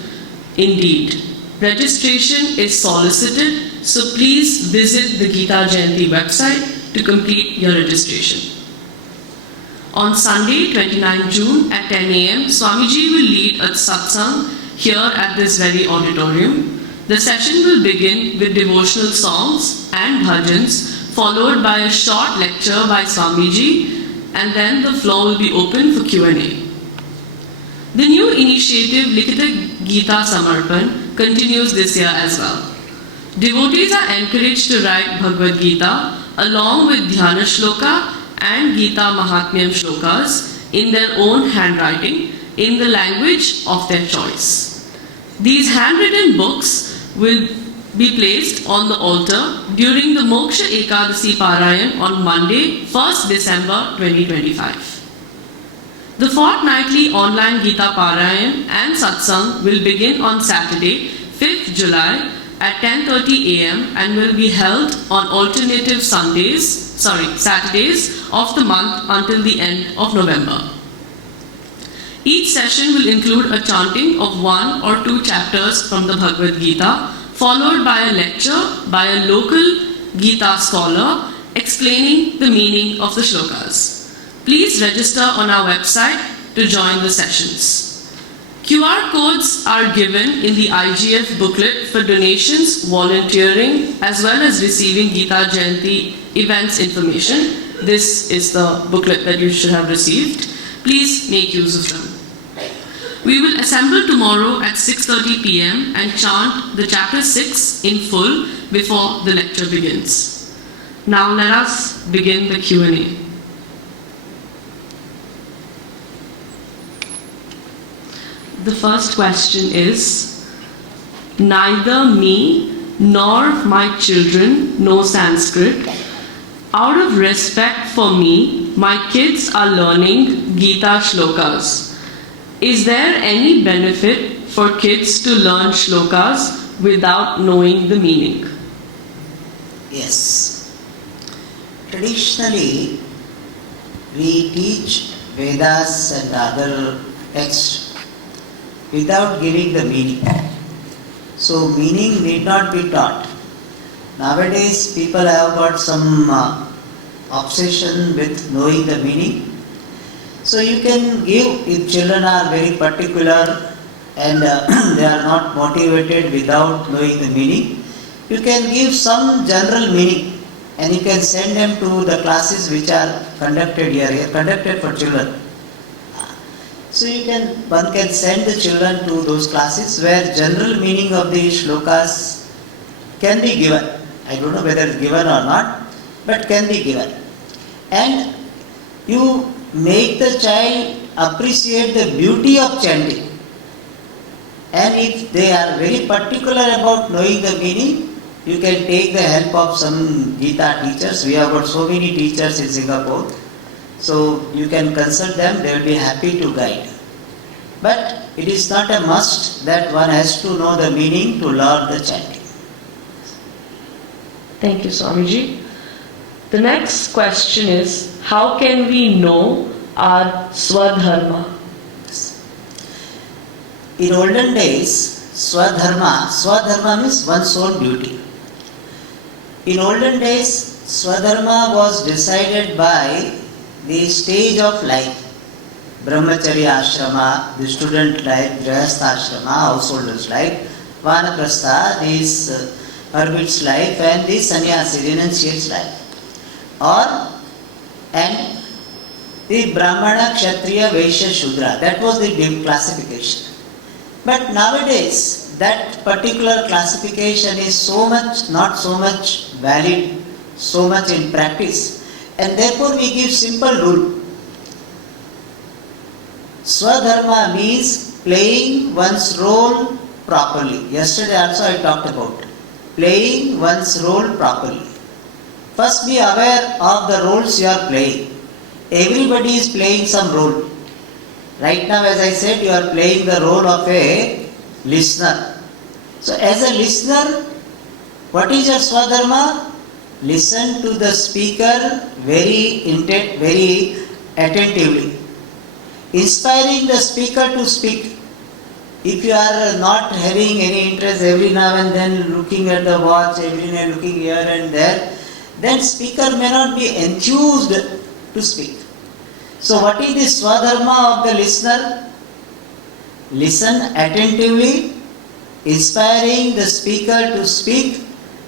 indeed. Registration is solicited, so please visit the Gita Jayanti website to complete your registration. On Sunday, 29 June at 10 a.m., Swamiji will lead a satsang here at this very auditorium. The session will begin with devotional songs and bhajans, followed by a short lecture by Swamiji, and then the floor will be open for Q&A. The new initiative Likhita Gita Samarpan continues this year as well. Devotees are encouraged to write Bhagavad Gita along with Dhyana Shloka and Gita Mahatmyam Shlokas in their own handwriting in the language of their choice. These handwritten books will be placed on the altar during the Moksha Ekadasi Parayan on Monday, 1st December 2025. The fortnightly online Gita Parayan and Satsang will begin on Saturday, 5th July at 10:30 a.m. and will be held on alternative Saturdays of the month until the end of November. Each session will include a chanting of 1 or 2 chapters from the Bhagavad Gita, followed by a lecture by a local Gita scholar explaining the meaning of the shlokas. Please register on our website to join the sessions. QR codes are given in the IGF booklet for donations, volunteering, as well as receiving Gita Jayanti events information. This is the booklet that you should have received. Please make use of them. We will assemble tomorrow at 6:30 p.m. and chant the chapter 6 in full before the lecture begins. Now let us begin the Q&A. The first question is, neither me nor my children know Sanskrit. Out of respect for me, my kids are learning Gita shlokas. Is there any benefit for kids to learn shlokas without knowing the meaning? Yes. Traditionally, we teach Vedas and other texts without giving the meaning. So meaning need not be taught. Nowadays people have got some obsession with knowing the meaning. So you can give, if children are very particular and they are not motivated without knowing the meaning, you can give some general meaning and you can send them to the classes which are conducted here, conducted for children. So one can send the children to those classes where general meaning of the shlokas can be given. I don't know whether it's given or not, but can be given. And you make the child appreciate the beauty of chanting. And if they are very particular about knowing the meaning, you can take the help of some Gita teachers. We have got so many teachers in Singapore. So you can consult them, they will be happy to guide. But it is not a must that one has to know the meaning to learn the chanting. Thank you, Swamiji. The next question is, how can we know our Swadharma? In olden days, Swadharma means one's own duty. In olden days, Swadharma was decided by the stage of life. Brahmacharya ashrama, the student life, Grihastha ashrama, householder's life, Vanaprastha, this hermit's life, and the sannyasi, renunciate's life. And the Brahmana, Kshatriya, Vaishya, Shudra, that was the classification. But nowadays, that particular classification is not so much valid, so much in practice. And therefore we give simple rule. Swadharma means playing one's role properly. Yesterday also I talked about playing one's role properly. First be aware of the roles you are playing. Everybody is playing some role. Right now, as I said, you are playing the role of a listener. So as a listener, what is your Swadharma? Listen to the speaker very attentively. Inspiring the speaker to speak. If you are not having any interest, every now and then looking at the watch, every night looking here and there, then speaker may not be enthused to speak. So what is the Swadharma of the listener? Listen attentively, inspiring the speaker to speak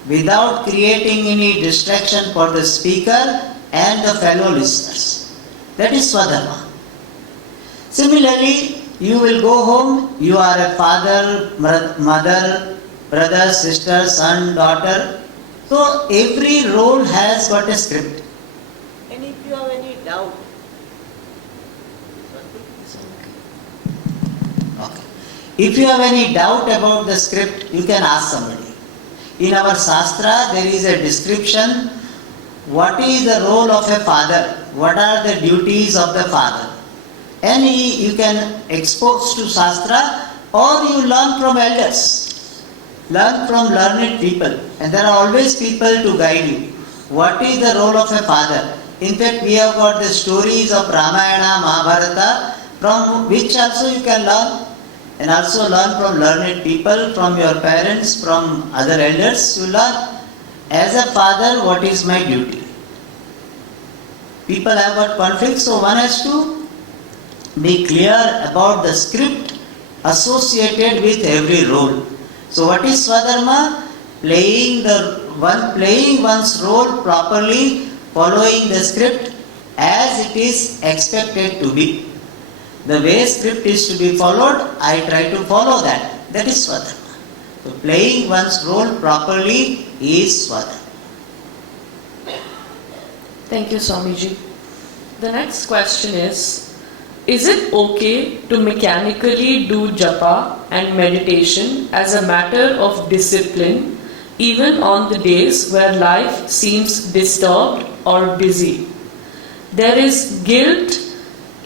without creating any distraction for the speaker and the fellow listeners. That is Swadharma. Similarly, you will go home, you are a father, mother, brother, sister, son, daughter. So every role has got a script. And if you have any doubt, if you have any doubt about the script, you can ask somebody. In our Shastra, there is a description, what is the role of a father, what are the duties of the father. You can expose to Shastra, or you learn from elders. Learn from learned people. And there are always people to guide you. What is the role of a father? In fact, we have got the stories of Ramayana, Mahabharata, from which also you can learn. And also learn from learned people, from your parents, from other elders. You learn. As a father, what is my duty? People have got conflicts, so one has to be clear about the script associated with every role. So what is Swadharma? Playing one's role properly, following the script as it is expected to be. The way script is to be followed, I try to follow that. That is Swadharma. So playing one's role properly is Swadharma. Thank you, Swamiji. The next question is it okay to mechanically do japa and meditation as a matter of discipline even on the days where life seems disturbed or busy? There is guilt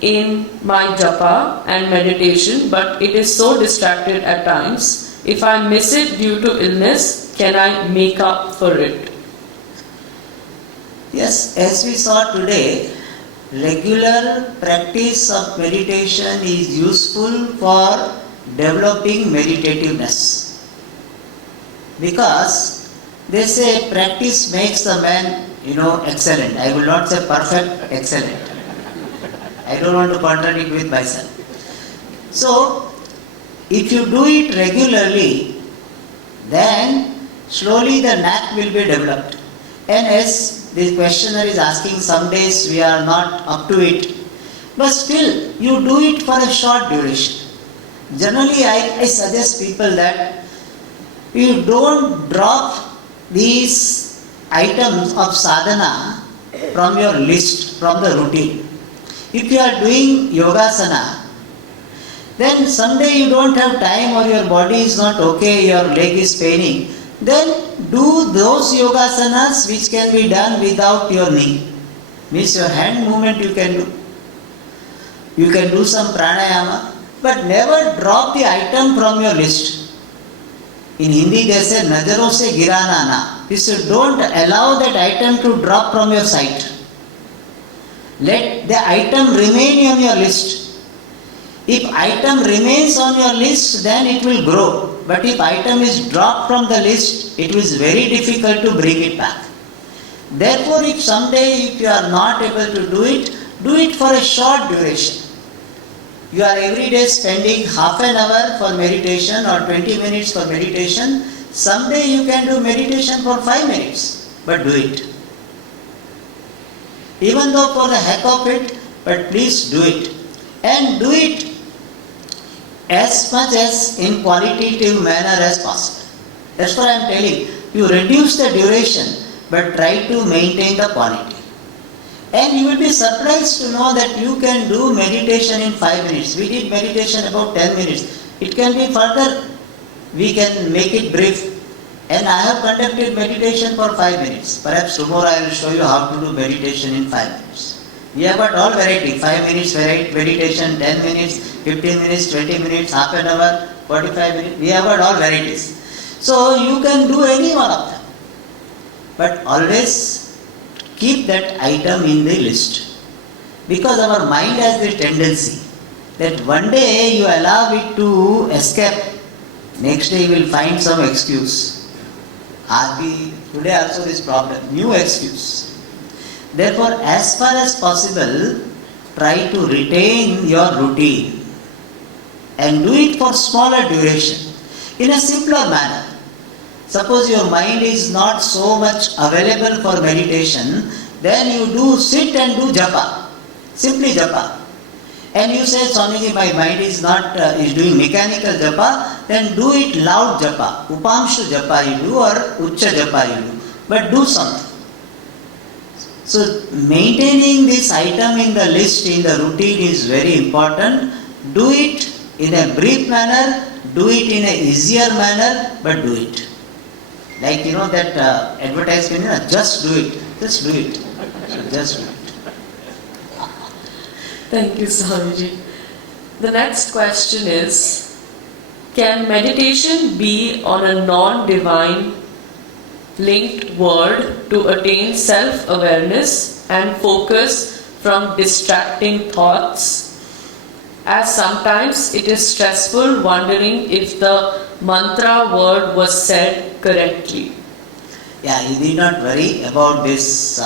in my japa and meditation, but it is so distracted at times. If I miss it due to illness, can I make up for it? Yes, as we saw today, regular practice of meditation is useful for developing meditativeness. Because they say practice makes the man, excellent. I will not say perfect, excellent. I don't want to contradict with myself. So, if you do it regularly, then slowly the knack will be developed. And as the questioner is asking, some days we are not up to it. But still, you do it for a short duration. Generally, I suggest people that you don't drop these items of sadhana from your list, from the routine. If you are doing yogasana, then someday you don't have time or your body is not okay, your leg is paining, then do those yogasanas which can be done without your knee. Means your hand movement you can do. You can do some pranayama, but never drop the item from your list. In Hindi they say, nazaron se girana na. This don't allow that item to drop from your sight. Let the item remain on your list. If item remains on your list, then it will grow. But if item is dropped from the list, it is very difficult to bring it back. Therefore, if someday you are not able to do it for a short duration. You are every day spending half an hour for meditation or 20 minutes for meditation. Someday you can do meditation for 5 minutes, but do it. Even though for the heck of it, but please do it. And do it as much as in qualitative manner as possible. That's what I am telling. You reduce the duration, but try to maintain the quality. And you will be surprised to know that you can do meditation in 5 minutes. We did meditation about 10 minutes. It can be further, we can make it brief. And I have conducted meditation for 5 minutes. Perhaps tomorrow I will show you how to do meditation in 5 minutes. We have got all variety, 5 minutes meditation, 10 minutes, 15 minutes, 20 minutes, half an hour, 45 minutes. We have got all varieties. So you can do any one of them. But always keep that item in the list. Because our mind has the tendency that one day you allow it to escape, next day you will find some excuse. Today also this problem, new excuse. Therefore, as far as possible, try to retain your routine and do it for smaller duration, in a simpler manner. Suppose your mind is not so much available for meditation, then you do sit and do japa, simply japa. And you say, Swamiji, my mind is not is doing mechanical japa, then do it loud japa. Upamshu japa you do or Ucha japa you do. But do something. So maintaining this item in the list, in the routine is very important. Do it in a brief manner, do it in an easier manner, but do it. Like that advertisement, just do it. Just do it. So just do it. Thank you, Swamiji. The next question is, can meditation be on a non-divine linked world to attain self-awareness and focus from distracting thoughts? As sometimes it is stressful wondering if the mantra word was said correctly. Yeah, you need not worry about this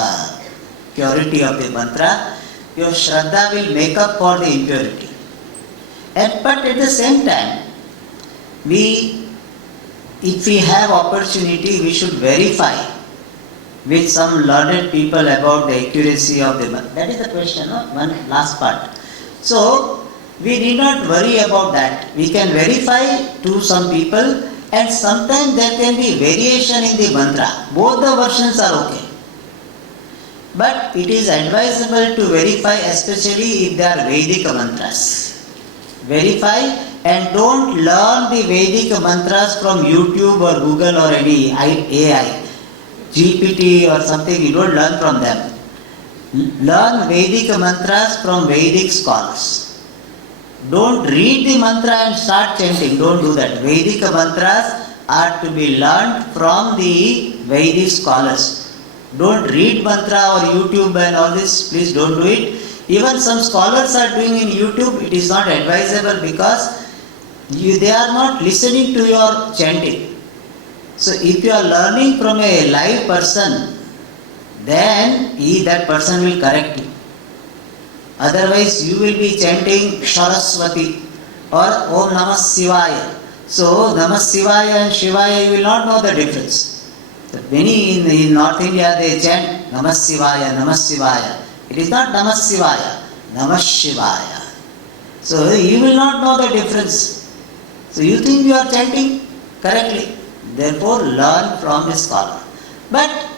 purity of the mantra. Your Shraddha will make up for the impurity. But at the same time, if we have opportunity, we should verify with some learned people about the accuracy of the mantra. That is the question, no? One last part. So, we need not worry about that. We can verify to some people, and sometimes there can be variation in the mantra. Both the versions are okay. But it is advisable to verify, especially if they are Vedic mantras. Verify and don't learn the Vedic mantras from YouTube or Google or any AI, GPT or something. You don't learn from them. Learn Vedic mantras from Vedic scholars. Don't read the mantra and start chanting. Don't do that. Vedic mantras are to be learned from the Vedic scholars. Don't read mantra or YouTube and all this. Please don't do it. Even some scholars are doing in YouTube. It is not advisable because they are not listening to your chanting. So if you are learning from a live person, then that person will correct you. Otherwise, you will be chanting Saraswati or Om Namah Shivaya. So, Namah Shivaya and Shivaya, you will not know the difference. So many in North India, they chant Namah Shivaya, Namah Shivaya. It is not Namah Shivaya, Namah Shivaya. So, you will not know the difference. So, you think you are chanting correctly. Therefore, learn from a scholar. But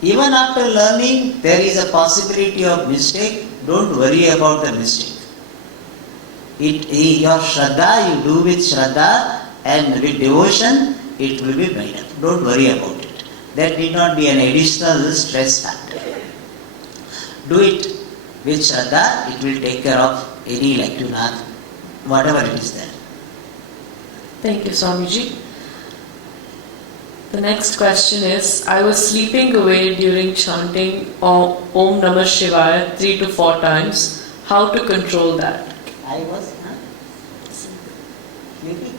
even after learning, there is a possibility of mistake. Don't worry about the mistake. Your Shraddha, you do with Shraddha and with devotion, it will be made up. Don't worry about it. That need not be an additional stress factor. Do it with Shraddha, it will take care of any lacuna, whatever it is there. Thank you, Swamiji. The next question is, I was sleeping away during chanting Om Namah Shivaya 3 to 4 times. How to control that? I was sleeping.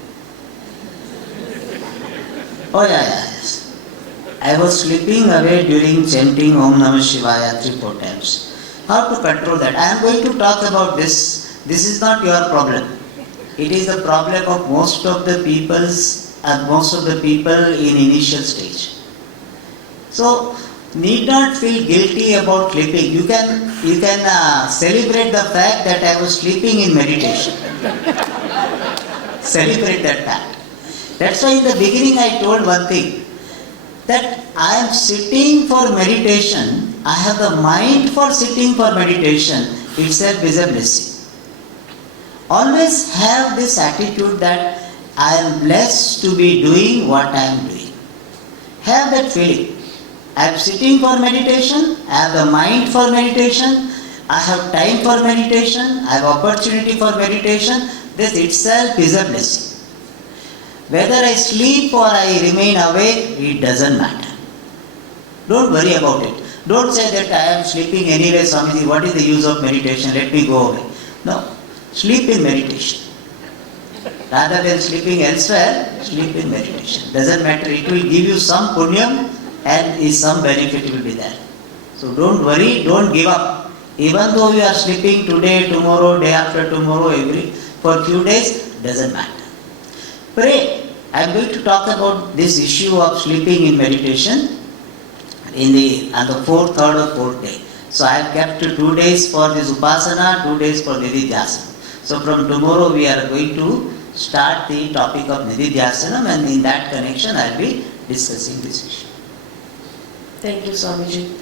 Oh yeah, yes. I was sleeping away during chanting Om Namah Shivaya 3-4 times. How to control that? I am going to talk about this. This is not your problem. It is the problem of most of the people in initial stage. So, need not feel guilty about sleeping. You can celebrate the fact that I was sleeping in meditation. Celebrate that fact. That's why in the beginning I told one thing, that I am sitting for meditation. I have the mind for sitting for meditation. Itself is a blessing. Always have this attitude that I am blessed to be doing what I am doing. Have that feeling. I am sitting for meditation, I have the mind for meditation, I have time for meditation, I have opportunity for meditation. This itself is a blessing. Whether I sleep or I remain awake, it doesn't matter. Don't worry about it. Don't say that I am sleeping anyway, Swamiji, what is the use of meditation? Let me go away. No. Sleep in meditation. Rather than sleeping elsewhere, sleep in meditation. Doesn't matter, it will give you some punyam and some benefit will be there. So don't worry, don't give up. Even though you are sleeping today, tomorrow, day after tomorrow, for few days, doesn't matter. Pray. I am going to talk about this issue of sleeping in meditation on the third or fourth day. So I have kept 2 days for this upasana, 2 days for nididhyasana. So from tomorrow we are going to start the topic of nididhyasana, and in that connection I will be discussing this issue. Thank you, Swamiji.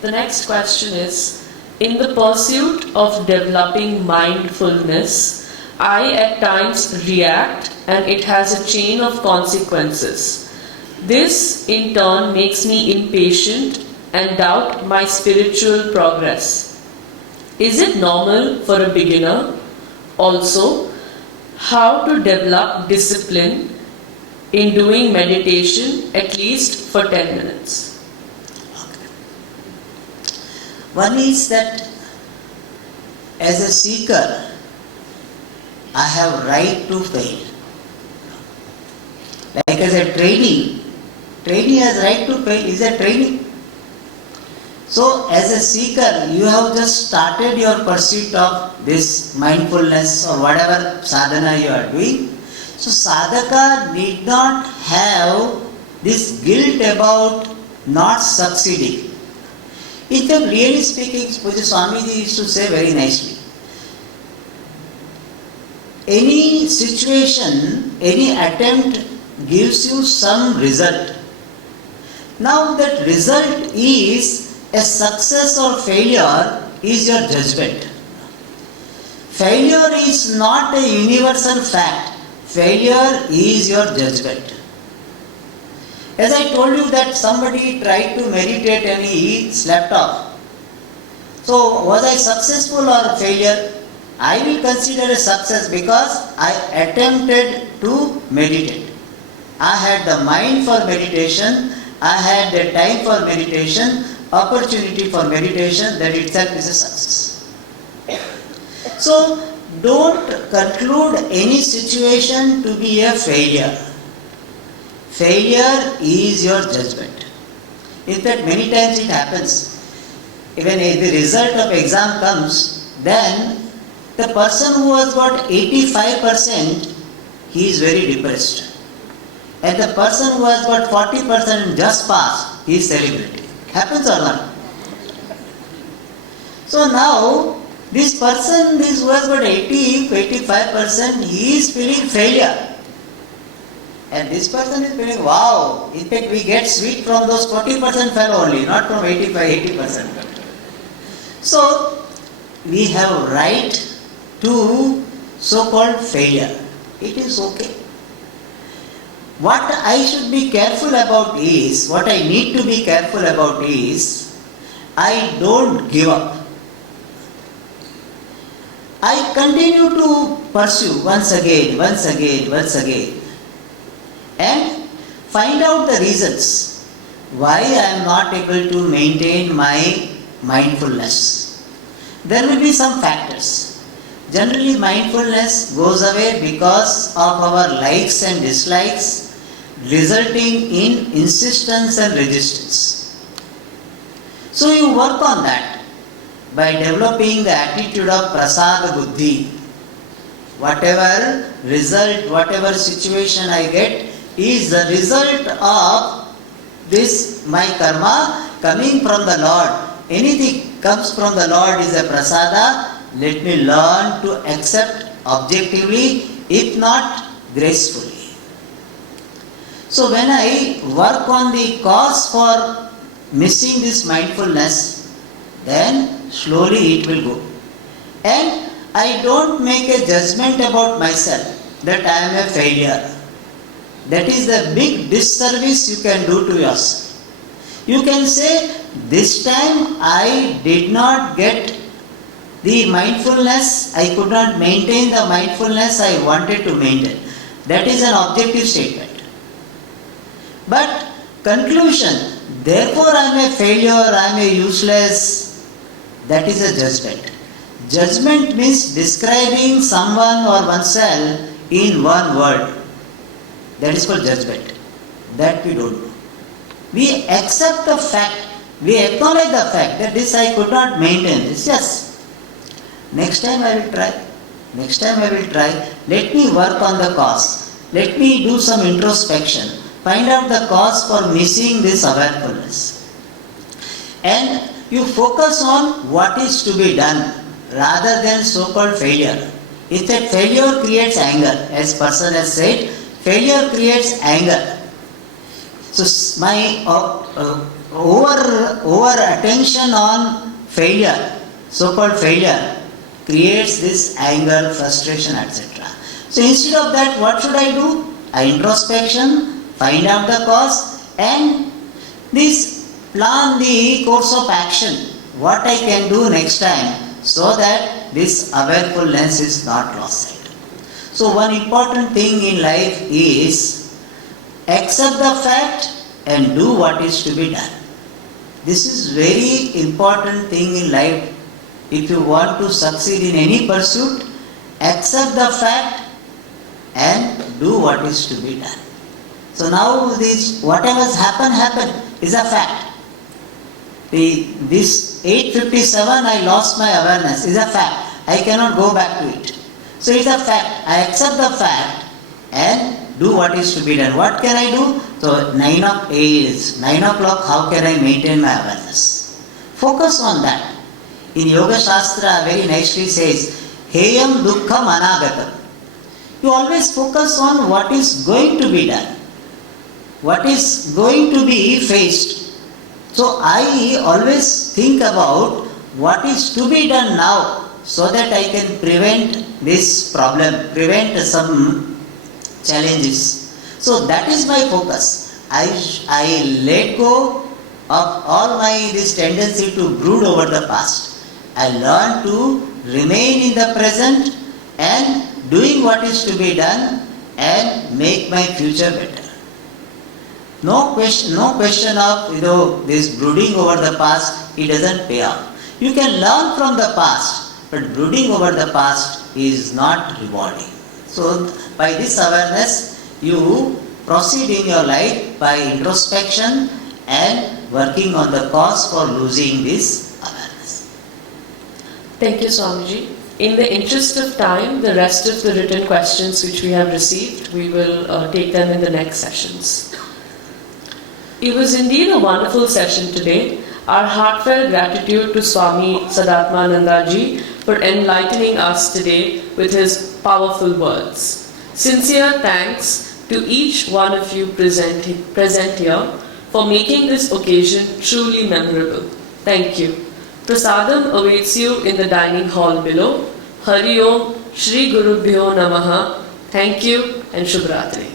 The next question is, in the pursuit of developing mindfulness, I at times react and it has a chain of consequences. This in turn makes me impatient and doubt my spiritual progress. Is it normal for a beginner Also, how to develop discipline in doing meditation at least for 10 minutes. One is that as a seeker, I have right to fail. Like as a trainee has right to fail, is a trainee. So as a seeker, you have just started your pursuit of this mindfulness or whatever sadhana you are doing. So sadhaka need not have this guilt about not succeeding. In fact, really speaking, Puja Swamiji used to say very nicely, any situation, any attempt gives you some result. Now that result is a success or failure is your judgment. Failure is not a universal fact. Failure is your judgment. As I told you that somebody tried to meditate and he slept off. So was I successful or failure? I will consider a success because I attempted to meditate. I had the mind for meditation, I had the time for meditation, opportunity for meditation, that itself is a success. So don't conclude any situation to be a failure. Failure is your judgment. In fact, many times it happens. Even if the result of exam comes, then the person who has got 85%, he is very depressed. And the person who has got 40% and just passed, he is celebrating. Happens or not? So now, this person who has got 85%, he is feeling failure. And this person is feeling, wow, in fact we get sweet from those 40% fellow only, not from 80%. So, we have right to so-called failure. It is okay. What I should be careful about is, what I need to be careful about is, I don't give up. I continue to pursue once again, and find out the reasons why I am not able to maintain my mindfulness. There will be some factors. Generally, mindfulness goes away because of our likes and dislikes, resulting in insistence and resistance. So you work on that by developing the attitude of prasada buddhi. Whatever result, whatever situation I get is the result of this my karma coming from the Lord. Anything comes from the Lord is a prasada. Let me learn to accept objectively, if not gracefully. So when I work on the cause for missing this mindfulness, then slowly it will go. And I don't make a judgment about myself that I am a failure. That is the big disservice you can do to yourself. You can say, this time I did not get the mindfulness, I could not maintain the mindfulness I wanted to maintain. That is an objective statement. But conclusion, therefore I am a failure, I am a useless, that is a judgment. Judgment means describing someone or oneself in one word. That is called judgment. That we don't do. We accept the fact, we acknowledge the fact that this I could not maintain. It's just, next time I will try. Let me work on the cause. Let me do some introspection. Find out the cause for missing this awareness. And you focus on what is to be done rather than so-called failure. In fact, failure creates anger. As person has said, failure creates anger. So my over attention on failure, so-called failure, creates this anger, frustration, etc. So instead of that, what should I do? Introspection, find out the cause, and this plan the course of action. What I can do next time so that this awarefulness is not lost sight. So one important thing in life is accept the fact and do what is to be done. This is very important thing in life. If you want to succeed in any pursuit, accept the fact and do what is to be done. So now this whatever has happened is a fact. This 8:57 I lost my awareness is a fact. I cannot go back to it. So it's a fact. I accept the fact and do what is to be done. What can I do? So 9 o'clock, how can I maintain my awareness? Focus on that. In Yoga Shastra very nicely says, Heyam Dukkham Anagatam. You always focus on what is going to be done, what is going to be faced. So I always think about what is to be done now so that I can prevent this problem, prevent some challenges. So that is my focus. I let go of all this tendency to brood over the past. I learn to remain in the present and doing what is to be done and make my future better. No question of this brooding over the past, it doesn't pay off. You can learn from the past, but brooding over the past is not rewarding. So by this awareness, you proceed in your life by introspection and working on the cause for losing this awareness. Thank you, Swamiji. In the interest of time, the rest of the written questions which we have received, we will take them in the next sessions. It was indeed a wonderful session today. Our heartfelt gratitude to Swami Sadatmananda-Ji for enlightening us today with his powerful words. Sincere thanks to each one of you present here for making this occasion truly memorable. Thank you. Prasadam awaits you in the dining hall below. Hari Om, Shri Gurubhyo Namaha. Thank you and Shubhratri.